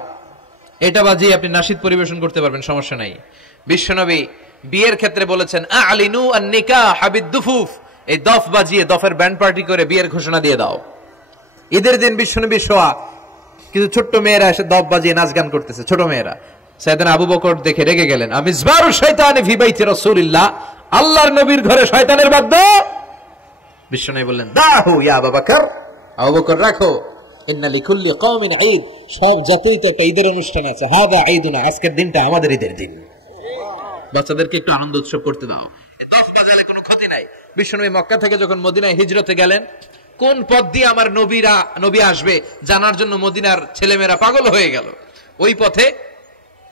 এটা বাজিয়ে আপনি নাশিদ পরিবেশন করতে পারবেন, সমস্যা নাই। বিশ্বনবী বিয়ের ক্ষেত্রে বলেছেন আলিনু আন-নিকাহ বিদ-দুফুফ, এই দফ বাজিয়ে দফের ব্যান্ড পার্টি করে বিয়ের ঘোষণা দিয়ে দাও। ঈদের দিন বিশ্বনবী শোয়া কিছু ছোট্ট মেয়েরা এসে দফ বাজিয়ে নাচ গান করতেছে, ছোট মেয়েরা। সাইয়েদনা আবু বকর দেখে রেগে গেলেন, আমিজবারু শাইতানি ফি বাইতি রাসূলিল্লাহ, আল্লাহর নবীর ঘরে শয়তানের বাদ্য। বিশ্বনবী বললেন দাহু ইয়া আবু বকর, আবু বকর রাখো, ইন্না লিকুল্লি কওমিন ঈদ, সব জাতির তো একটা ঈদের অনুষ্ঠান আছে। হাদা ঈদুনা, আজকের দিনটা আমাদের ঈদের দিন, বাচ্চাদেরকে একটু আনন্দ উৎসব করতে দাও। এই দফ বাজালে কোনো ক্ষতি নাই। বিশ্বনবী মক্কা থেকে যখন মদিনায় হিজরতে গেলেন, কোন পথ দিয়ে আমার নবী আসবে জানার জন্য মদিনার ছেলেমেয়েরা পাগল হয়ে গেল। ওই পথে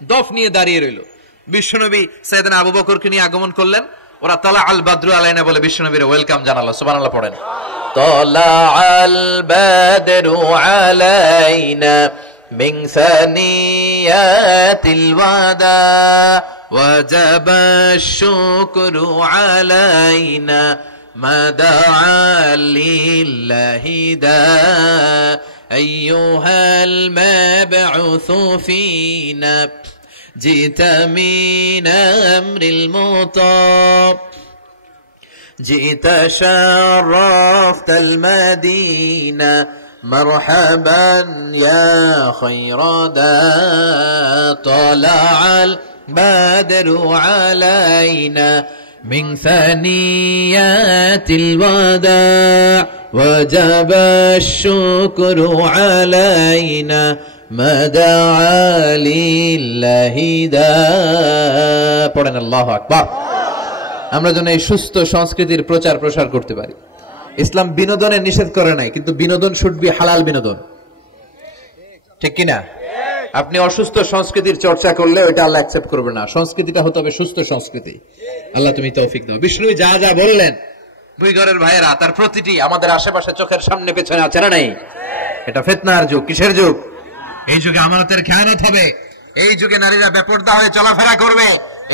দফ নিয়ে দাঁড়িয়ে রইল। বিশ্বনবী সাইয়েদনা আবু বকরকে নিয়ে আগমন করলেন। ওরা তালা আল বাদরু আলাইনা বলে বিশ্বনবীর ওয়েলকাম জানালো। সুবহানাল্লাহ পড়েন। তালা আল বাদরু আলাইনা মিন সানিয়াতিল ওয়াদা ওয়াজাবা আশ-শুকরু আলাইনা মা দাআ লিল্লাহি দা আইয়ুহাল মাবউসু ফিনা جئت من أمر المطاب جئت شرفت المدينة مرحبا يا خير دا طلع البدر علينا من ثنيات الوداع وجب الشكر علينا পড়েন আল্লাহু আকবার। আমরা যেন এই সুস্থ সংস্কৃতির প্রচার প্রসার করতে পারি। ইসলাম বিনোদনের নিষেধ করে নাই, কিন্তু বিনোদন শুড বি হালাল বিনোদন, ঠিক কিনা? আপনি অসুস্থ সংস্কৃতির চর্চা করলে ওইটা আল্লাহ অ্যাকসেপ্ট করবে না। সংস্কৃতিটা হতে হবে সুস্থ সংস্কৃতি। আল্লাহ তুমি তৌফিক দাও। বিষ্ণু যা যা বললেন, ভুইঘরের ভাইয়েরা, তার প্রতিটি আমাদের আশেপাশে চোখের সামনে পেছনে আছে না নাই? এটা ফিতনার যুগ। কিসের যুগ? এই যুগে আমানতের খেয়ানত হবে, এই যুগে নারীরা বেপরদা হয়ে চলাফেরা করবে,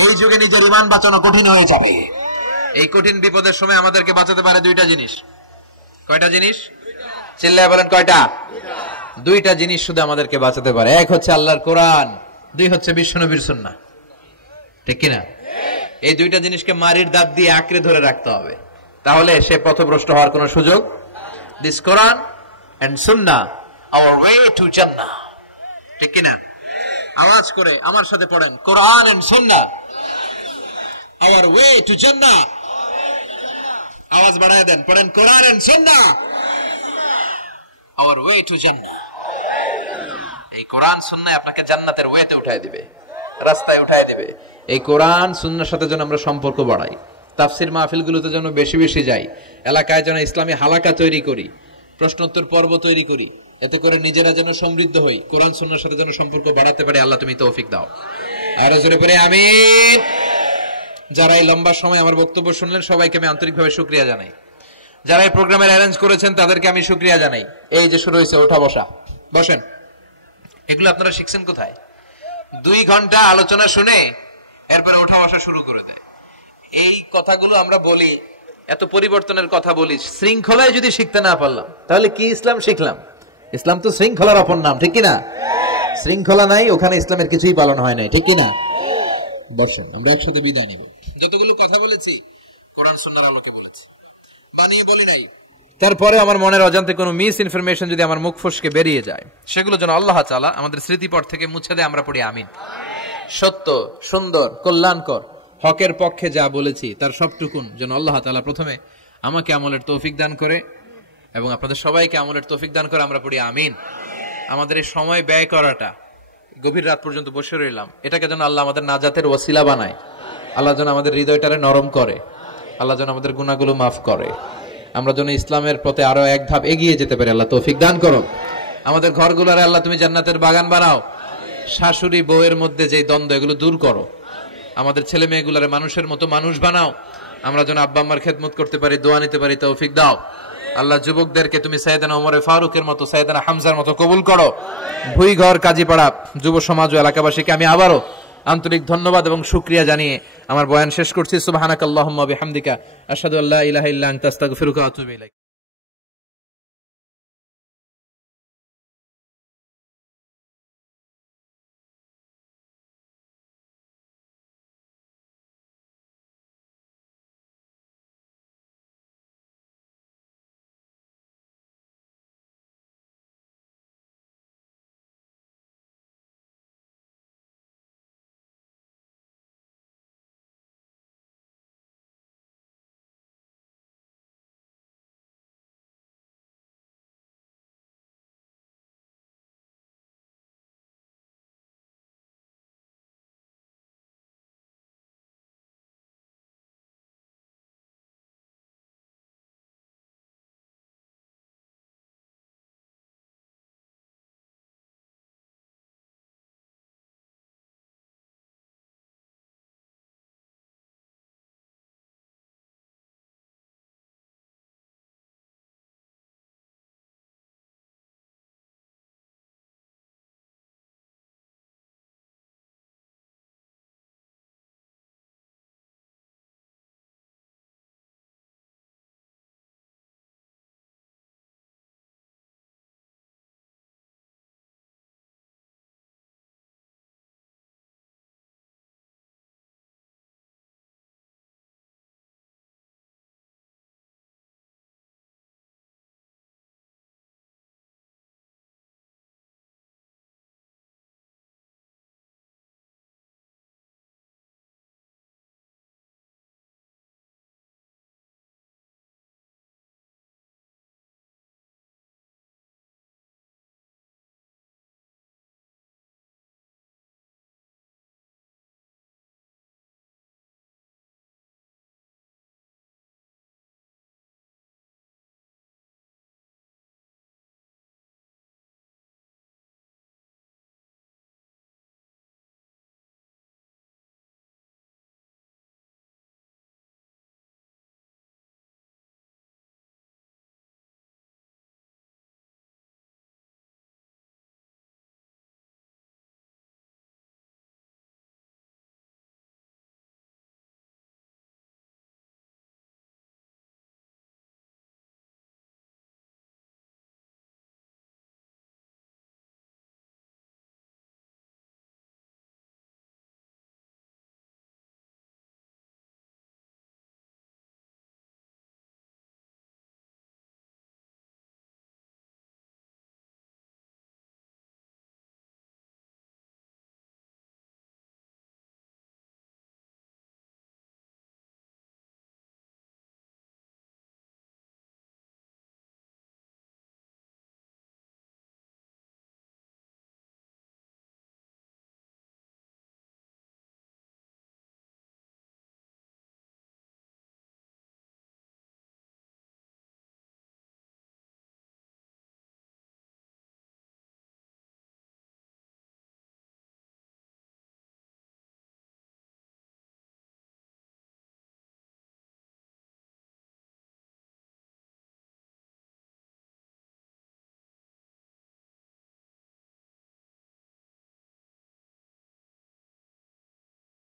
এই যুগে নিজের ঈমান বাঁচানো কঠিন হয়ে যাবে। এই কঠিন বিপদের সময় আমাদেরকে বাঁচাতে পারে দুইটা জিনিস। কয়টা জিনিস? চিল্লায় বলেন কয়টা? দুইটা জিনিস শুধু আমাদেরকে বাঁচাতে পারে। এক হচ্ছে আল্লাহর কোরআন, দুই হচ্ছে বিশ্বনবীর সুন্নাহ। ঠিক কিনা? এই দুইটা জিনিসকে মারির দাঁত দিয়ে আঁকড়ে ধরে রাখতে হবে, তাহলে সে পথভ্রষ্ট হওয়ার কোনো সুযোগ। This Quran and Sunnah hour way to জান্নাহ। ঠিক কিনা? আওয়াজ করে আমার সাথে পড়েন, কোরআন and Sunnah hour way to জান্নাহ। আওয়াজ বাড়ায় দেন, পড়েন, কোরআন and Sunnah hour way to জান্নাহ। এই কোরআন সুন্নাহ আপনাকে জান্নাতের ওয়েতে উঠায় দিবে, রাস্তায় উঠায় দিবে। এই কোরআন সুন্নাহর সাথে যেন আমরা সম্পর্ক বাড়াই, তাফসির মাহফিলগুলোতে যেন বেশি বেশি যাই, এলাকায় যেন ইসলামী হালাকা তৈরি করি, প্রশ্নোত্তর পর্ব তৈরি করি, এতে করে নিজেরা যেন সমৃদ্ধ হই, কোরআন সুন্নাহর সাথে যেন সম্পর্ক বাড়াতে পারি। আল্লাহ তুমি তৌফিক দাও। আর জোরে পড়ে আমিন। যারা এই লম্বা সময় আমার বক্তব্য শুনলেন সবাইকে আমি আন্তরিকভাবে শুকরিয়া জানাই। যারা এই প্রোগ্রামের অ্যারেঞ্জ করেছেন তাদেরকে আমি শুকরিয়া জানাই। এই যে শুরু হয়েছে ওঠা বসা, বসেন, এগুলো আপনারা শিখছেন কোথায়? 2 ঘন্টা আলোচনা শুনে এরপরে ওঠা বসা শুরু করে দেয়। এই কথাগুলো আমরা বলি, এত পরিবর্তনের কথা বলি, শৃঙ্খলায় যদি শিখতে না পারলাম তাহলে কি ইসলাম শিখলাম? ইসলাম তো শৃঙ্খলার অপর নাম, ঠিক কিনা? শৃঙ্খলা নাই ওখানে ইসলামের কিছুই পালন হয় নাই, ঠিক কিনা? বসেন, আমরা একসাথে বিদায় নেব। যতগুলো কথা বলেছি কোরআন সুন্নাহর আলোকে বলেছি, বানিয়ে বলি নাই। তারপরে আমার মনের অজান্তে কোনো মিস ইনফরমেশন যদি আমার মুখ ফসকে বেরিয়ে যায়, সেগুলো যেন আল্লাহ তাআলা আমাদের স্মৃতিপট থেকে মুছে দেয়। আমরা পড়ি আমিন। সত্য, সুন্দর, কল্যাণকর, হকের পক্ষে যা বলেছি তার সবটুকুন যেন আল্লাহ তাআলা প্রথমে আমাকে আমলের তৌফিক দান করে এবং আপনাদের সবাইকে আমলের তৌফিক দান করে। আমরা পড়ি আমিন। আমাদের এই সময় ব্যয় করাটা, গভীর রাত পর্যন্ত বসে রইলাম, এটাকে যেন আল্লাহ আমাদের নাজাতের ওসিলা বানায়। আল্লাহ যেন আমাদের হৃদয়টারে নরম করে, আল্লাহ যেন আমাদের গুনাহগুলো মাফ করে, আমরা যেন ইসলামের পথে আরো এক ধাপ এগিয়ে যেতে পারি। আল্লাহ তৌফিক দান করো। আমাদের ঘরগুলোরে আল্লাহ তুমি জান্নাতের বাগান বানাও। শাশুড়ি বউয়ের মধ্যে যে দ্বন্দ্ব, এগুলো দূর করো। আমাদের ছেলে মেয়েগুলারে মানুষের মতো মানুষ বানাও। আমরা যেন আব্বা আম্মার খেদমত করতে পারি, দোয়া নিতে পারি, তৌফিক দাও। আল্লাহ যুবকদেরকে তুমি সাইয়েদনা ওমর ফারুকের মতো, সাইয়েদনা হামজার মতো কবুল করো। ভুইঘর কাজীপাড়া যুব সমাজ ও এলাকাবাসীকে আমি আবারও আন্তরিক ধন্যবাদ এবং শুকরিয়া জানিয়ে আমার বয়ান শেষ করছি। সুবহানাকাল্লাহুম্মা বিহামদিকা আশহাদু আল্লা ইলাহা ইল্লা আনতা আস্তাগফিরুকা ওয়া আতুবু ইলাইক।